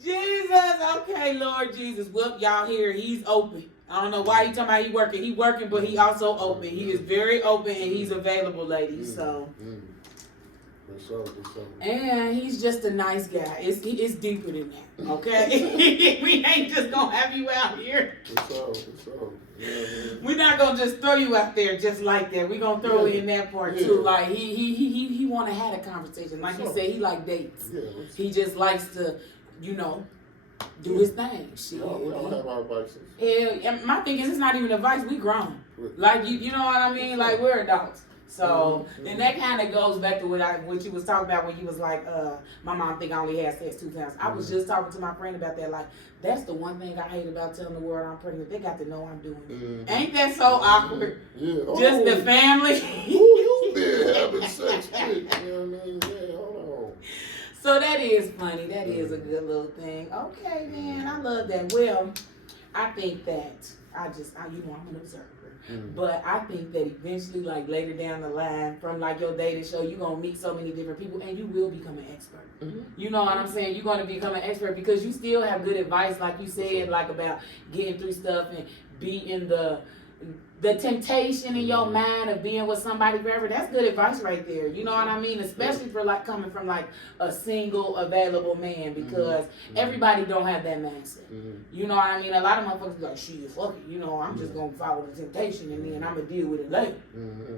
Jesus, okay, Lord Jesus. Well, y'all hear, he's open. I don't know why he talking about he working. He working, but he also open. He is very open and he's available, ladies. So. For sure. And he's just a nice guy. It's deeper than that, okay? We ain't just gonna have you out here. For sure. Yeah, we're not gonna just throw you out there just like that. We're gonna throw in that part too. Like he wanna have a conversation. Like he said, he like dates. Yeah, he just likes to, you know, do his thing. Shit. We all have our vices. Hell, my thing is, it's not even a vice. We grown. Like you know what I mean? Like, we're adults. So then that kind of goes back to what you was talking about when you was like, my mom think I only had sex 2 times. I was just talking to my friend about that. Like, that's the one thing I hate about telling the world I'm pregnant. They got to know I'm doing it. Ain't that so awkward? Yeah. Just the family. Who you been having sex with? You know what I mean? Yeah, hold on. So that is funny. That is a good little thing. Okay, man. I love that. Well, I think that I'm an observer. But I think that eventually, like later down the line, from like your dating show, you're going to meet so many different people and you will become an expert. You know what I'm saying? You're going to become an expert because you still have good advice, like you said, like about getting through stuff and beating the temptation in your mind of being with somebody forever. That's good advice right there. You know what I mean? Especially for like coming from like a single available man, because everybody don't have that mindset. You know what I mean? A lot of motherfuckers be like, shit, fuck it. You know, I'm just going to follow the temptation and then I'm going to deal with it later.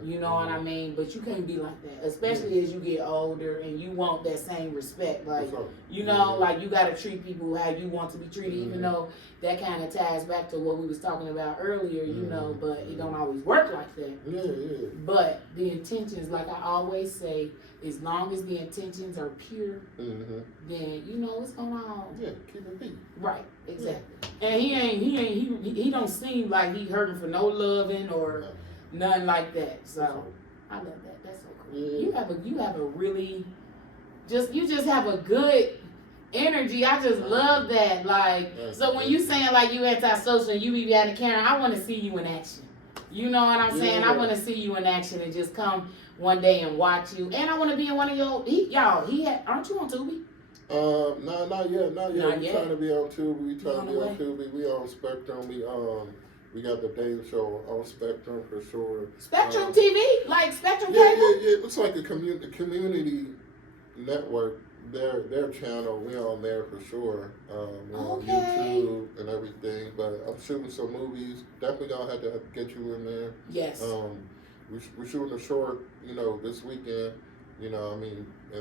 You know what I mean? But you can't be like that, especially as you get older and you want that same respect. Like, you know, like you got to treat people how you want to be treated, even though that kind of ties back to what we was talking about earlier, you know, but it don't always work like that. But the intentions, like I always say, as long as the intentions are pure, then you know what's going on. Yeah, keep it beat. Right, exactly. And he don't seem like he hurting for no loving or nothing like that. So I love that. That's so cool. You have a really you just have a good energy. I just love that. Like, so when you saying like you antisocial and you be out of Karen, I want to see you in action. You know what I'm saying? Yeah. I want to see you in action and just come one day and watch you. And I want to be in one of your, aren't you on Tubi? No, not yet. Not We yet. trying to be on Tubi. We trying On to the be way. on Tubi. We on Spectrum. We got the Dave Show on Spectrum for sure. Spectrum TV? Like Spectrum Yeah, Cable? yeah. It's like a community network. Their channel. We on there for sure. We're on Okay. YouTube and everything. But I'm shooting some movies. Definitely gonna have to get you in there. Yes. We're shooting a short. This weekend. And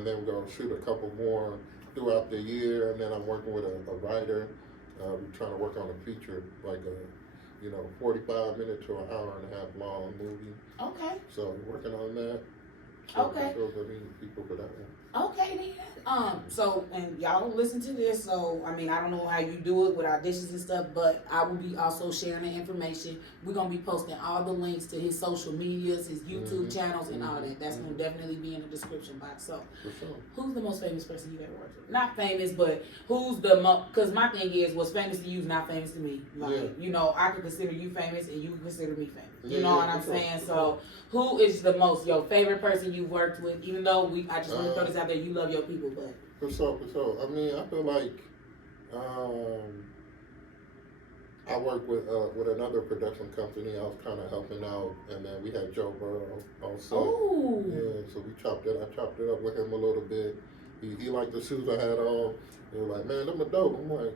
then we're gonna shoot a couple more throughout the year. And then I'm working with a writer. We're trying to work on a feature, like a 45-minute to an hour and a half long movie. Okay. So we're working on that. Okay. So I need people for that one. Okay then. So and y'all listen to this. So I don't know how you do it with auditions and stuff, but I will be also sharing the information. We're gonna be posting all the links to his social medias, his YouTube channels, and all that. That's gonna definitely be in the description box. So, For sure. who's the most famous person you've ever worked with? Not famous, but who's the most? Because my thing is, what's famous to you is not famous to me. Like I could consider you famous, and you can consider me famous. You know what I'm saying? So, who is the most your favorite person you've worked with? Even though I just want to throw this out there, you love your people, but For sure. I feel like I worked with another production company. I was kind of helping out, and then we had Joe Burrow on set. oh, Yeah, so I chopped it up with him a little bit. He liked the shoes I had on. He was like, "Man, them are dope." I'm like,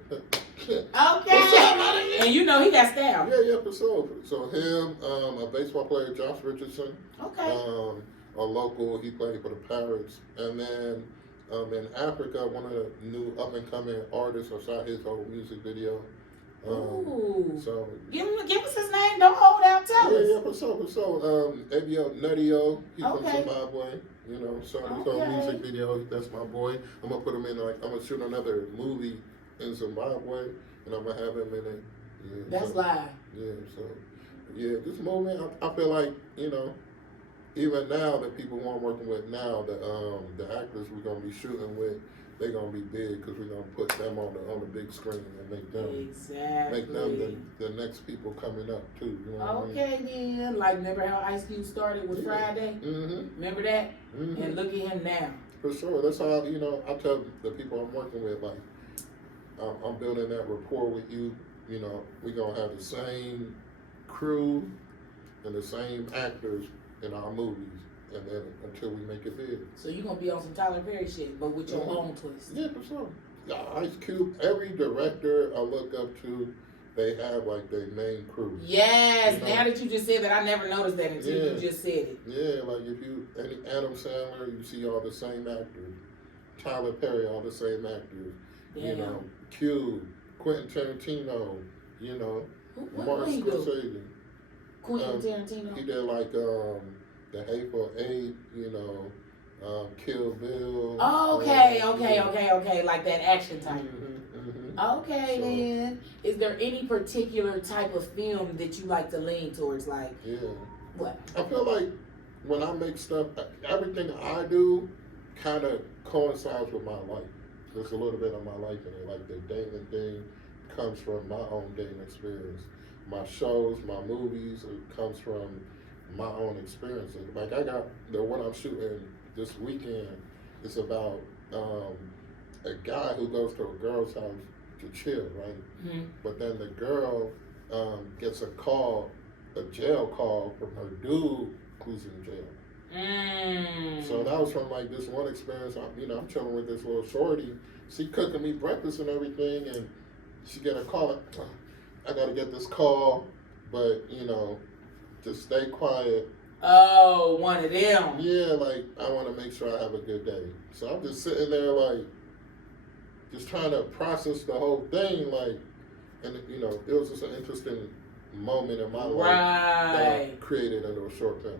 "Shit." okay. What's up, man? And he got style. Yeah, for sure. So him, a baseball player, Josh Richardson. Okay. A local, he played for the Pirates. And then in Africa, one of the new up-and-coming artists, I shot his whole music video. Ooh. So Give us his name. Don't hold out. Tell us. yeah, for sure. Abio Nutio, he's from Okay. Zimbabwe. Shot his whole music video. That's my boy. I'm gonna put him in. I'm gonna shoot another movie in Zimbabwe, and I'm gonna have him in it. Yeah, That's live. Yeah, so this moment, I feel like even now that people who I'm working with now, the actors we're gonna be shooting with, they're gonna be big because we're gonna put them on the big screen and make them the next people coming up too. You know what I mean? Okay then. Like remember how Ice Cube started with Friday? Mm-hmm. Remember that? Mm-hmm. And look at him now. For sure. That's how I tell the people I'm working with, like I'm building that rapport with you. We're gonna have the same crew and the same actors in our movies, and then until we make it big. So you're gonna be on some Tyler Perry shit, but with your own twist. Yeah, for sure. Yeah, Ice Cube. Every director I look up to, they have like their main crew. Yes. Now that you just said that, I never noticed that until you just said it. Yeah, like if any Adam Sandler, you see all the same actors. Tyler Perry, all the same actors. Damn. Cube, Quentin Tarantino. What he do? Scorsese. Quentin Tarantino. He did like The Hateful Eight, Kill Bill. Okay. Like that action type. Mm-hmm. Okay, then. Is there any particular type of film that you like to lean towards? Like, what? I feel like when I make stuff, everything I do kind of coincides with my life. There's a little bit of my life in it. Like the Damon thing comes from my own dating experience. My shows, my movies, it comes from my own experiences. Like I got the one I'm shooting this weekend. It's about a guy who goes to a girl's house to chill, right? Mm-hmm. But then the girl gets a jail call from her dude who's in jail. So that was from like this one experience. I'm chilling with this little shorty. She cooking me breakfast and everything, and she get a call. Like, I gotta get this call, but just stay quiet. Oh, one of them. Yeah, like I want to make sure I have a good day. So I'm just sitting there, like, just trying to process the whole thing, like, and it was just an interesting moment in my life that I created into a short film.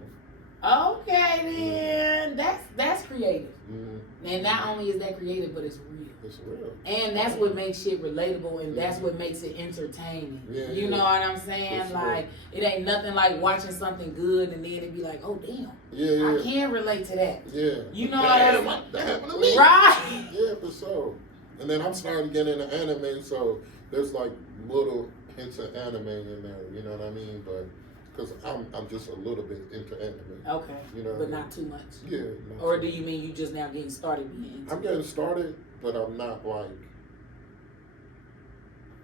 Okay, then that's creative. Mm-hmm. And not only is that creative, but it's real. It's real. And that's what makes shit relatable, and that's what makes it entertaining. You know what I'm saying? Like, it ain't nothing like watching something good and then it be like, oh damn, I can relate to that. Yeah. You know what that happened to me? Right. Yeah, for sure. And then I'm starting to get into anime, so there's like little hints of anime in there. You know what I mean? But because I'm just a little bit into anime. Okay. You know, But not too much. Yeah. Or do you mean you just now getting started being into I'm getting started, but I'm not like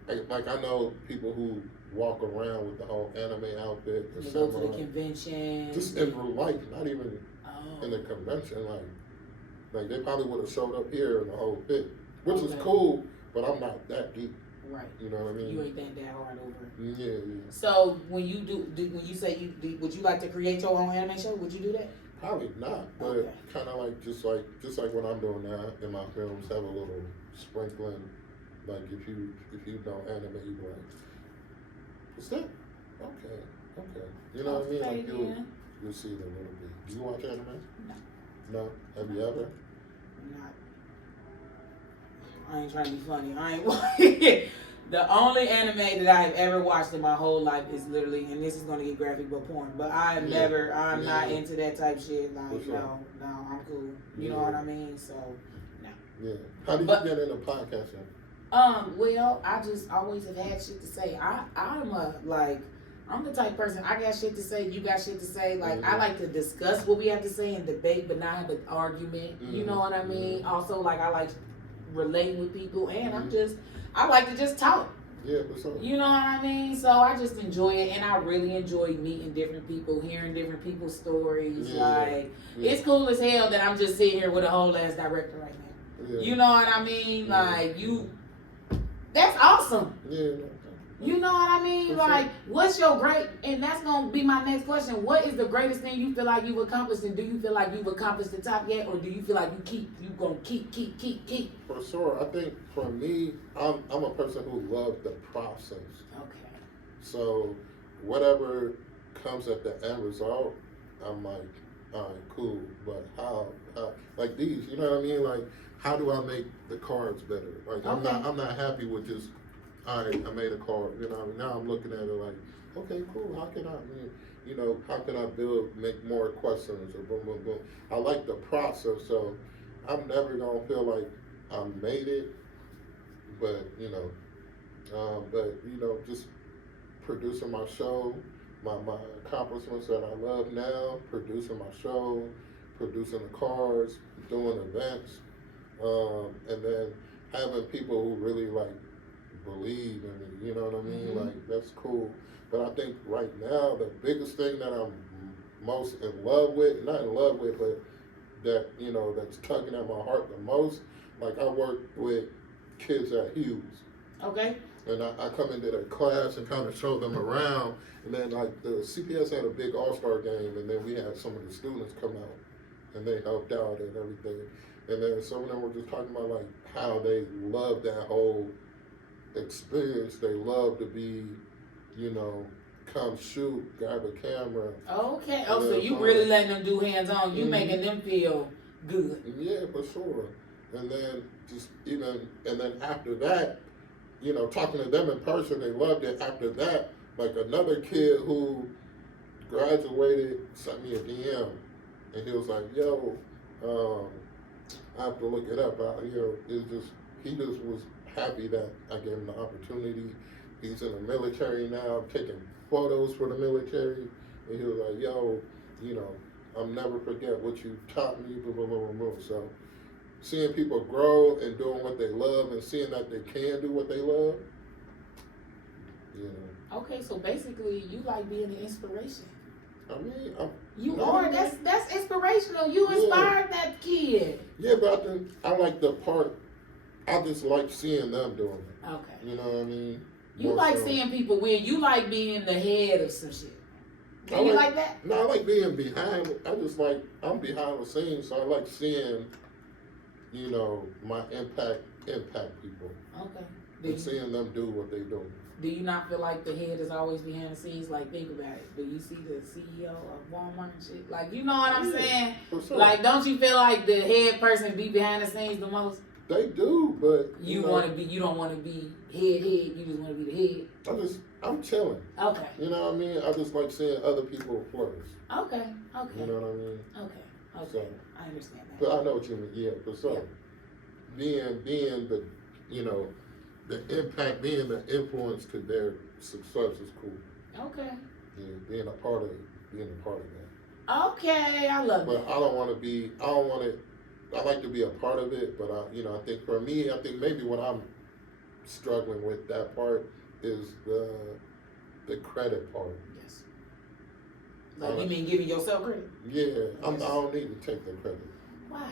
I know people who walk around with the whole anime outfit. You go to the convention. Just in real life, not even in the convention. Like they probably would have showed up here in the whole bit, which is cool, but I'm not that deep. Right. You know what I mean? You ain't that hard over it. Yeah. So when you when you say would you like to create your own anime show? Would you do that? Probably not, but kind of like just like what I'm doing now in my films, have a little sprinkling. Like if you know anime, you be like, what's that? Okay. You know what I mean? Like you'll see it a little bit. Do you watch anime? No. No? Have you ever? Not. I ain't trying to be funny. I ain't. The only anime that I have ever watched in my whole life is literally, and this is gonna get graphic, but porn. But I'm not into that type shit. Like, no, I'm cool. You know what I mean? So, no. Yeah. How did you get into podcasting? Well, I just always have had shit to say. I'm the type of person, I got shit to say, you got shit to say. Like, I like to discuss what we have to say and debate, but not have an argument. You know what I mean? Also, like, I like relating with people, and I like to just talk. Yeah, for sure. You know what I mean? So I just enjoy it, and I really enjoy meeting different people, hearing different people's stories. It's cool as hell that I'm just sitting here with a whole ass director right now. You know what I mean? Like, that's awesome. Yeah. You know what I mean? Like, what's your and that's going to be my next question. What is the greatest thing you feel like you've accomplished, and do you feel like you've accomplished the top yet, or do you feel like you going to keep? For sure. I think for me, I'm a person who loves the process. Okay. So whatever comes at the end result, I'm like, all right, cool. But how like these, you know what I mean? Like, how do I make the cards better? Like, I'm not happy with just, all right, I made a card. You know, now I'm looking at it like, okay, cool. How can how can I make more questions or boom, boom, boom. I like the process, so I'm never gonna feel like I made it, but just producing my show, my accomplishments that I love now, producing my show, producing the cards, doing events, and then having people who really like believe in me, you know what I mean? Like, that's cool. But I think right now the biggest thing that I'm most in love with, not in love with, but that, that's tugging at my heart the most, like, I work with kids at Hughes. Okay. And I come into their class and kind of show them around, and then like the CPS had a big all-star game, and then we had some of the students come out and they helped out and everything. And then some of them were just talking about like how they love that whole experience. They love to be, come shoot, grab a camera. Okay. Oh, so you really letting them do hands-on. You making them feel good. Yeah, for sure. And then and then after that, talking to them in person, they loved it. After that, like another kid who graduated sent me a DM, and he was like, "Yo, I have to look it up." He just was happy that I gave him the opportunity. He's in the military now, taking photos for the military, and he was like, "Yo, I'll never forget what you taught me." Blah, blah, blah, blah. So seeing people grow and doing what they love, and seeing that they can do what they love, Okay, so basically, you like being an inspiration. I mean, that's inspirational. You inspired that kid. Yeah, but I like the part. I just like seeing them doing it. Okay. You know what I mean? You like seeing people win. You like being the head of some shit. Do you like that? No, I like being behind. I'm behind the scenes, so I like seeing, my impact people. Okay. And seeing them do what they do. Do you not feel like the head is always behind the scenes? Like, think about it. Do you see the CEO of Walmart and shit? Like, you know what I'm saying? For sure. Like, don't you feel like the head person be behind the scenes the most? They do, but you don't want to be head. You just want to be the head. I'm chilling. Okay. You know what I mean? I just like seeing other people flourish. Okay. You know what I mean? Okay. So, I understand that. But I know what you mean. Yeah, for sure. Yeah. Being the, the impact, being the influence to their success is cool. Okay. Yeah, being a part of that. Okay, I love But it. I don't want to be. I don't want to. I like to be a part of it, but I think for me, I think maybe what I'm struggling with that part is the credit part. Yes. Like you mean giving yourself credit? Yeah, I don't need to take the credit. Why?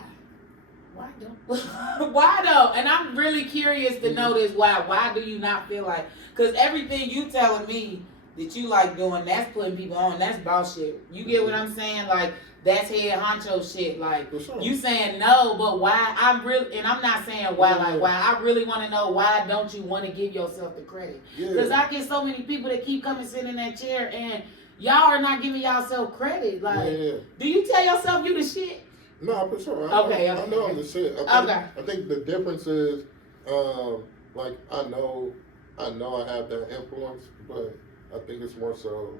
Why don't? Why though? And I'm really curious to know this. Why? Why do you not feel like? Because everything you telling me that you like doing, that's putting people on. That's bullshit. You get what I'm saying? Like that's head honcho shit. Like Sure. you saying no, but why? I'm really, and I'm not saying why. Like why? I really want to know why don't you want to give yourself the credit? Because I get so many people that keep coming sitting in that chair and y'all are not giving yourself credit. Like, do you tell yourself you the shit? No, for sure. I know I'm the shit. I think the difference is, like I know I have that influence, but I think it's more so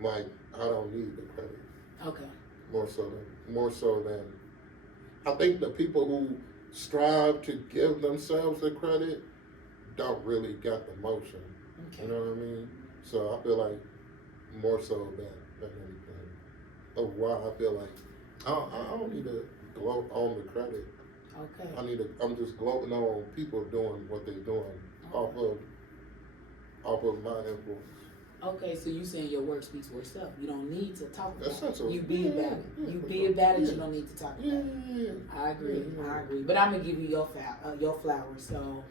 like I don't need the credit. Okay. More so than I think the people who strive to give themselves the credit don't really get the motion. Okay. You know what I mean? So I feel like more so than anything of why I feel like I don't need to gloat on the credit. Okay. I'm just gloating on people doing what they're doing off of my influence. Okay, so you saying your work speaks for itself. You don't need to talk about it. You be about it. You be about it. You don't need to talk about it. Yeah. I agree. I agree. But I'm gonna give you your flowers. So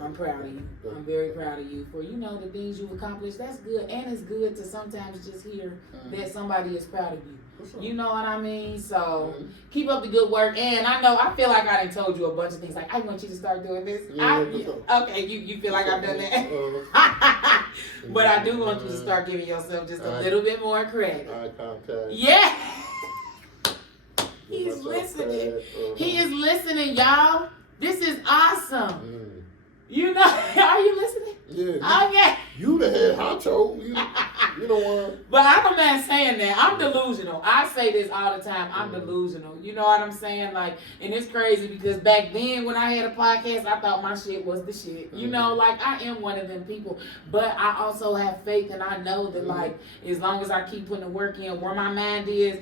I'm proud of you. I'm very proud of you for the things you've accomplished. That's good, and it's good to sometimes just hear that somebody is proud of you. You know what I mean? So keep up the good work. And I feel like I done told you a bunch of things. Like I want you to start doing this. Okay, you feel like I've done that. But I do want you to start giving yourself just a little bit more credit. Eye contact. Yeah. He's listening. He is listening, y'all. This is awesome. Are you listening? Yeah. Okay. You the head honcho. You don't want. But I'm a man saying that. I'm delusional. I say this all the time. I'm delusional. You know what I'm saying? Like, and it's crazy because back then when I had a podcast, I thought my shit was the shit. You know, like I am one of them people. But I also have faith and I know that like as long as I keep putting the work in where my mind is,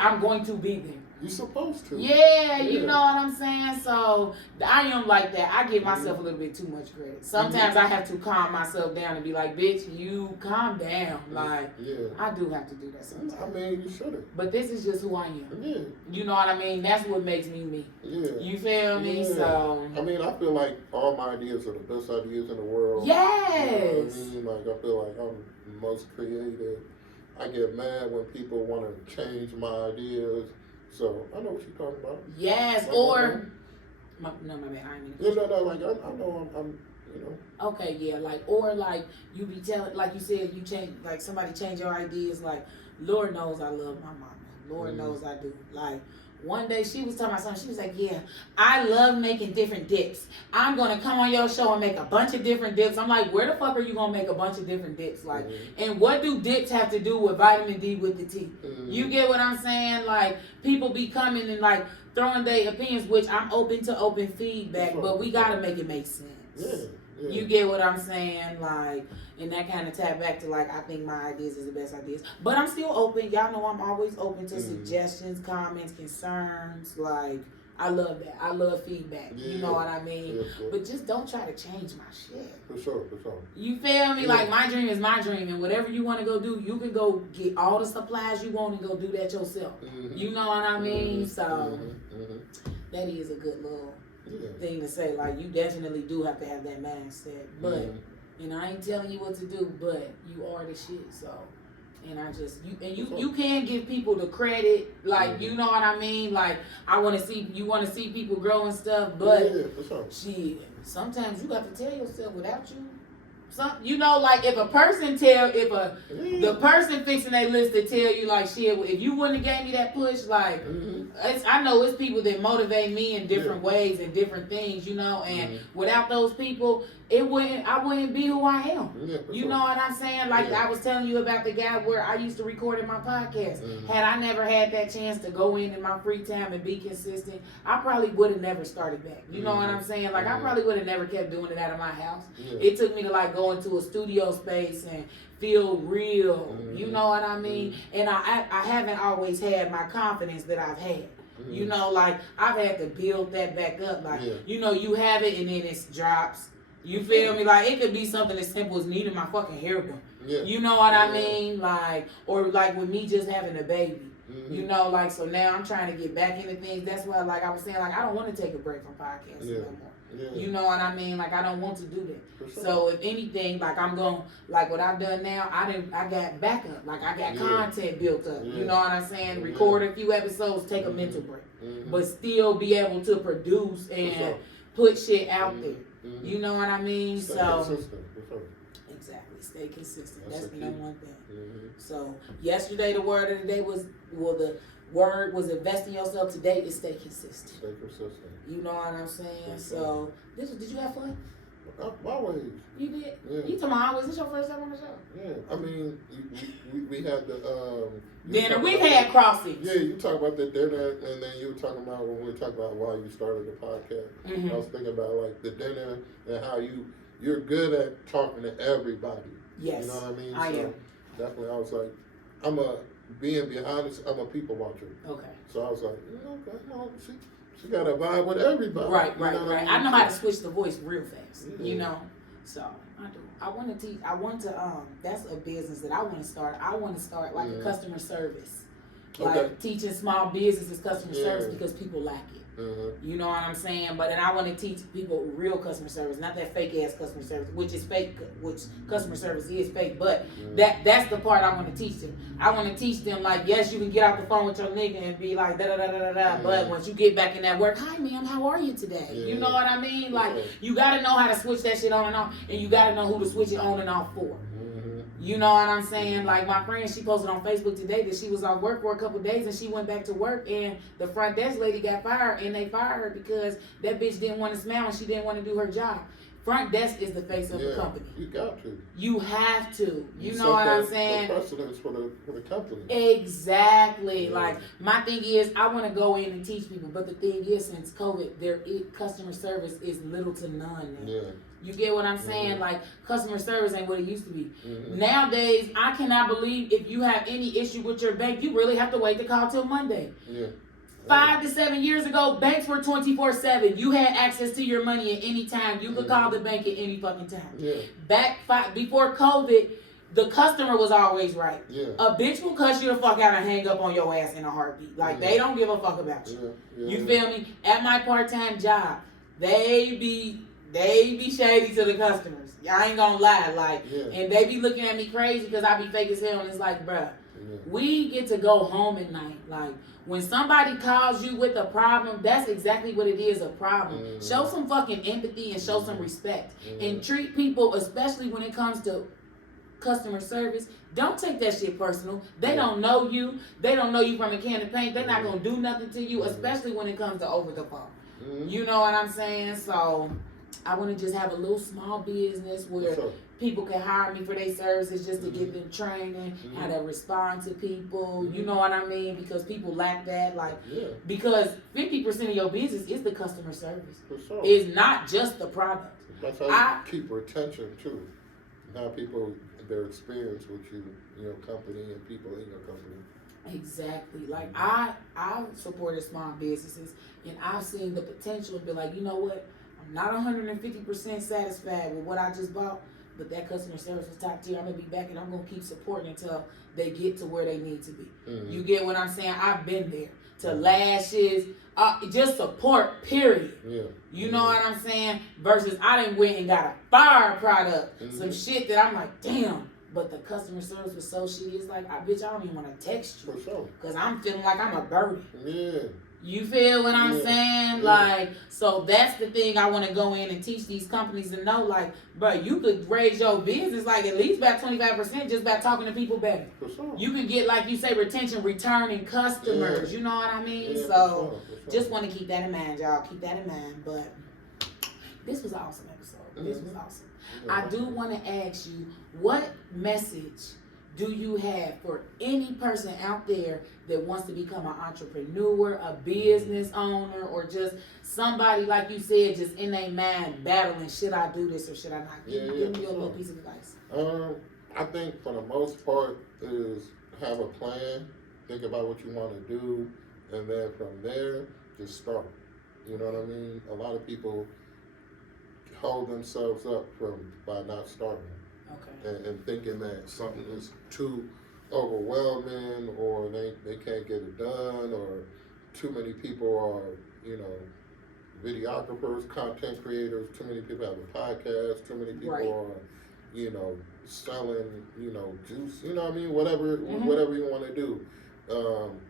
I'm going to be there. You're supposed to. Yeah, you know what I'm saying? So I am like that. I give myself a little bit too much credit. Sometimes I have to calm myself down and be like, bitch, you calm down. Like, I do have to do that sometimes. I mean, you shouldn't. But this is just who I am. Yeah. You know what I mean? That's what makes me me. Yeah. You feel me? So. I mean, I feel like all my ideas are the best ideas in the world. Yes. You know what I mean? Like, I feel like I'm the most creative. I get mad when people want to change my ideas. So I know what you're talking about. Yes, like, or my bad. I ain't mean. No. Like I know I'm. Okay, yeah, like or like you be telling, like you said, you change, like somebody change your ideas. Like Lord knows I love my mama. Lord knows I do. Like one day she was telling my son, she was like, yeah, I love making different dips. I'm gonna come on your show and make a bunch of different dips. I'm like, where the fuck are you gonna make a bunch of different dips? Like, and what do dips have to do with vitamin D with the T? You get what I'm saying? Like, people be coming and like throwing their opinions, which I'm open to open feedback, but we gotta make it make sense. Yeah. You get what I'm saying? Like, and that kind of tap back to like, I think my ideas is the best ideas. But I'm still open. Y'all know I'm always open to suggestions, comments, concerns. Like, I love that. I love feedback. You know what I mean? Yeah. But just don't try to change my shit. For sure. You feel me? Like, my dream is my dream. And whatever you want to go do, you can go get all the supplies you want and go do that yourself. You know what I mean? So, that is a good little thing to say. Like, you definitely do have to have that mindset. But, I ain't telling you what to do, but you are the shit. So, and I just, you can give people the credit. Like, you know what I mean? Like, you want to see people grow and stuff, but shit, sometimes you got to tell yourself without you. Like if the person fixing their list to tell you like shit, if you wouldn't have gave me that push, like I know it's people that motivate me in different ways and different things, and without those people, I wouldn't be who I am. You know what I'm saying? Like I was telling you about the guy where I used to record in my podcast. Had I never had that chance to go in my free time and be consistent, I probably would have never started back. You know what I'm saying? Like I probably would have never kept doing it out of my house. It took me to like go into a studio space and feel real. You know what I mean? And I haven't always had my confidence that I've had. You know, like I've had to build that back up. Like, you know, you have it and then it drops. You feel me? Like it could be something as simple as needing my fucking hair done. You know what I mean? Like, or like with me just having a baby. You know, like, so now I'm trying to get back into things. That's why, like I was saying, like I don't want to take a break from podcasting no more. You know what I mean? Like I don't want to do that. So if anything, like I'm going, like what I've done now, I got backup. Like I got content built up. You know what I'm saying? Record a few episodes, take a mental break, but still be able to produce and put shit out there. You know what I mean? Stay so consistent. exactly, stay consistent. That's the number one thing. So yesterday the word of the day was, well, the word was invest in yourself. Today is stay consistent. Stay consistent. You know what I'm saying? So did you have fun? Always. You did? Yeah. You talking about always? This your first time on the show? Yeah. I mean, we had the dinner. We've had crossings. Yeah, you talk about the dinner, and then you were talking about when we talked about why you started the podcast. I was thinking about like the dinner and how you're good at talking to everybody. Yes. You know what I mean? I am. Definitely, I was like, being behind this, I'm a people watcher. Okay. So I was like, okay, well, she got a vibe with everybody. Right. I know how to switch the voice real fast. You know, so I do. I want to teach. I want to. That's a business that I want to start. I want to start like a customer service, like teaching small businesses customer service because people lack it. You know what I'm saying? But then I want to teach people real customer service, not that fake ass customer service, which is fake, which customer service is fake. But that's the part I want to teach them. I want to teach them like, yes, you can get off the phone with your nigga and be like da da da da da. But once you get back in that work, hi ma'am, how are you today? You know what I mean? Like you gotta know how to switch that shit on and off, and you gotta know who to switch it on and off for. You know what I'm saying? Like my friend, she posted on Facebook today that she was off work for a couple of days and she went back to work and the front desk lady got fired and they fired her because that bitch didn't want to smile and she didn't want to do her job. Front desk is the face of the company. You got to. You have to. You know what I'm saying? The precedence for the company. Exactly. Like my thing is, I want to go in and teach people, but the thing is, since COVID, customer service is little to none now. You get what I'm saying? Like customer service ain't what it used to be. Nowadays, I cannot believe if you have any issue with your bank, you really have to wait to call till Monday. 5 to 7 years ago, banks were 24/7. You had access to your money at any time. You could call the bank at any fucking time. Before COVID, the customer was always right. A bitch will cuss you the fuck out and hang up on your ass in a heartbeat. Like they don't give a fuck about you. You feel me? At my part-time job, they be shady to the customers. I ain't gonna lie. Like, and they be looking at me crazy because I be fake as hell. And it's like, bruh, we get to go home at night. Like, when somebody calls you with a problem, that's exactly what it is, a problem. Show some fucking empathy and show some respect. And treat people, especially when it comes to customer service, don't take that shit personal. They don't know you. They don't know you from a can of paint. They're not gonna do nothing to you, especially when it comes to over the phone. You know what I'm saying? So I want to just have a little small business where people can hire me for their services just to give them training, how to respond to people. You know what I mean? Because people lack that. Like, because 50% of your business is the customer service. It's not just the product. That's how you keep retention too. How people, their experience with you, your company, and people in your company. Exactly. Like I've supported small businesses and I've seen the potential and be like, you know what? I'm not 150% satisfied with what I just bought, but that customer service was top tier. I'm gonna be back and I'm gonna keep supporting until they get to where they need to be. You get what I'm saying? I've been there. To lashes, just support, period. You know what I'm saying? Versus I done went and got a fire product, some shit that I'm like, damn. But the customer service was so shitty. It's like, bitch, I don't even want to text you. Because I'm feeling like I'm a birdie. You feel what I'm saying? Like, so that's the thing I want to go in and teach these companies to know, like, bro, you could raise your business like at least about 25% just by talking to people better. You can get, like you say, returning customers. You know what I mean? So just want to keep that in mind, y'all. Keep that in mind. But this was an awesome episode. This was awesome. I do want to ask you, what message do you have for any person out there that wants to become an entrepreneur, a business owner, or just somebody, like you said, just in their mind battling, should I do this or should I not? Give me your little piece of advice. I think for the most part is have a plan, think about what you want to do, and then from there, just start. You know what I mean? A lot of people hold themselves up by not starting. Okay. And thinking that something is too overwhelming or they can't get it done or too many people are, videographers, content creators, too many people have a podcast, too many people are, selling, juice, what I mean? Whatever you want to do.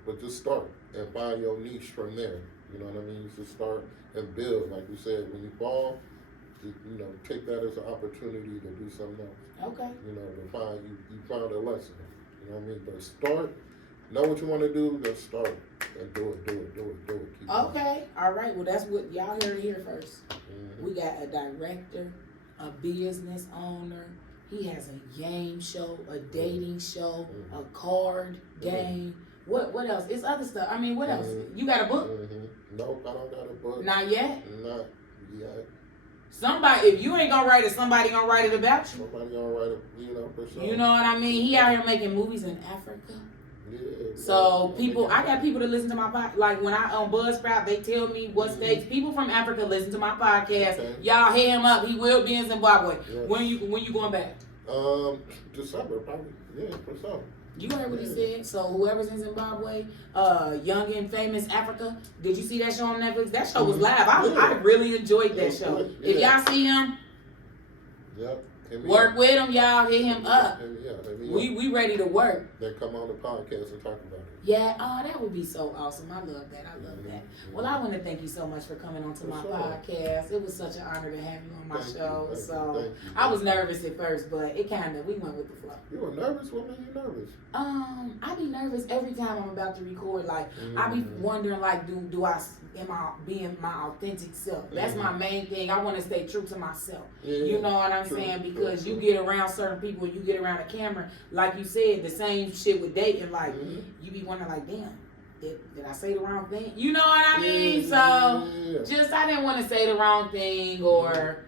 But just start and find your niche from there. You know what I mean? Just start and build. Like you said, when you fall, take that as an opportunity to do something else. Okay. To find you found a lesson. You know what I mean? But start, know what you want to do, then start and do it. Keep okay. All right. Well, that's what y'all heard it here first. Mm-hmm. We got a director, a business owner. He has a game show, a dating show, a card game. What else? It's other stuff. I mean, what else? You got a book? Nope, I don't got a book. Not yet? Not yet. Somebody, if you ain't gonna write it, somebody gonna write it about you. Somebody gonna write it, for sure. You know what I mean? He out here making movies in Africa. Yeah. So I got people that listen to my podcast. Like when I on Buzzsprout, they tell me what states. People from Africa listen to my podcast. Okay. Y'all hit him up. He will be in Zimbabwe. Yes. When you going back? December probably. Yeah, for sure. You heard what he said. So whoever's in Zimbabwe, Young and Famous Africa. Did you see that show on Netflix? That show was live. I really enjoyed that show. Yeah. If y'all see him, yep. work with him. Y'all hit him up. We ready to work. Then come on the podcast and talk about it. Yeah, that would be so awesome. I love that. Well, I want to thank you so much for coming onto my podcast. It was such an honor to have you on my show. Thank you. I was nervous at first, but we went with the flow. You were nervous? What made you nervous? I be nervous every time I'm about to record. Like, I be wondering, like, am I being my authentic self? That's my main thing. I want to stay true to myself. Yeah, you know what I'm saying? Because you get around certain people, you get around a camera, like you said, the same shit with dating. Like, you be wondering, like, damn, did I say the wrong thing? You know what I mean? So, I didn't want to say the wrong thing or,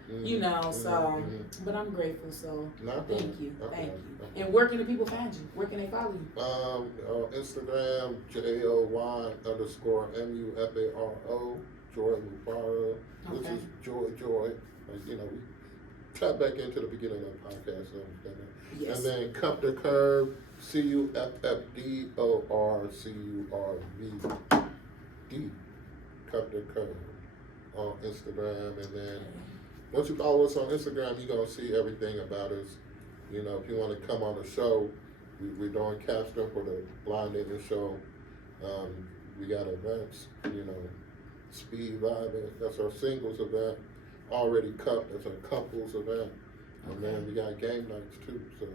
but I'm grateful. So, thank you. Thank you. And where can the people find you? Where can they follow you? On Instagram, JOY_MUFARO, Joy Mufaro. This is Joy. Like, we tap back into the beginning of the podcast. Yes. And then Cup the Curve, CUFFDORCURVD. Cup the Curve on Instagram. And then once you follow us on Instagram, you're going to see everything about us. If you want to come on the show, we're doing casting for the Blind Dating show. We got events, Speed Vibing, that's our singles event. Already Cup, that's our couples event. And then we got game nights too. So.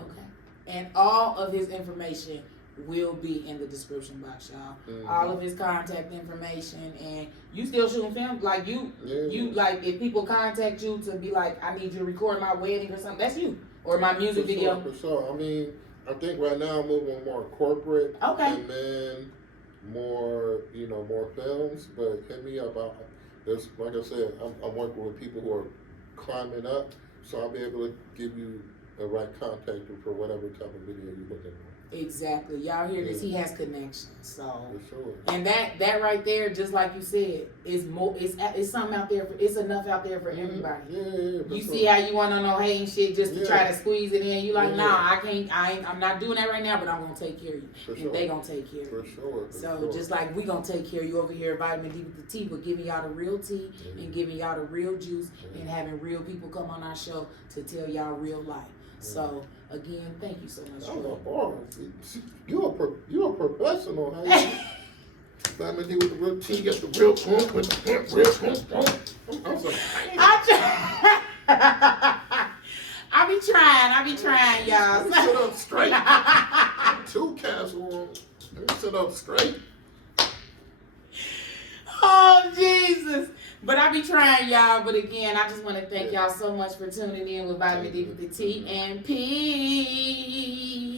Okay. And all of his information will be in the description box, y'all. All of his contact information, and you still shooting film? Like you like if people contact you to be like, I need you to record my wedding or something, that's you. Or my music video. For sure. I mean, I think right now I'm moving more corporate. Okay. And then more, more films. But hit me up. There's, like I said, I'm working with people who are climbing up, so I'll be able to give you the right contact for whatever type of video you're looking for. Exactly. Y'all hear this? He has connections. So. For sure. And that right there, just like you said, is more. It's something out there. It's enough out there for everybody. Yeah. You see how you want to know hating shit just to try to squeeze it in. You like, nah, I can't. I'm not doing that right now. But I'm gonna take care of you, and they gonna take care of you. For sure. So just like we gonna take care of you over here, Vitamin D with the tea, but giving y'all the real tea and giving y'all the real juice and having real people come on our show to tell y'all real life. So again, thank you so much. You a professional, huh? Vitamin D with the real tea, get the real pump with the real pump. I'm sorry. I be trying, y'all. Let me sit up straight. 2 casseroles. Let me sit up straight. Oh, Jesus. But I be trying, y'all. But again, I just want to thank y'all so much for tuning in with Vitamin D with the T and P.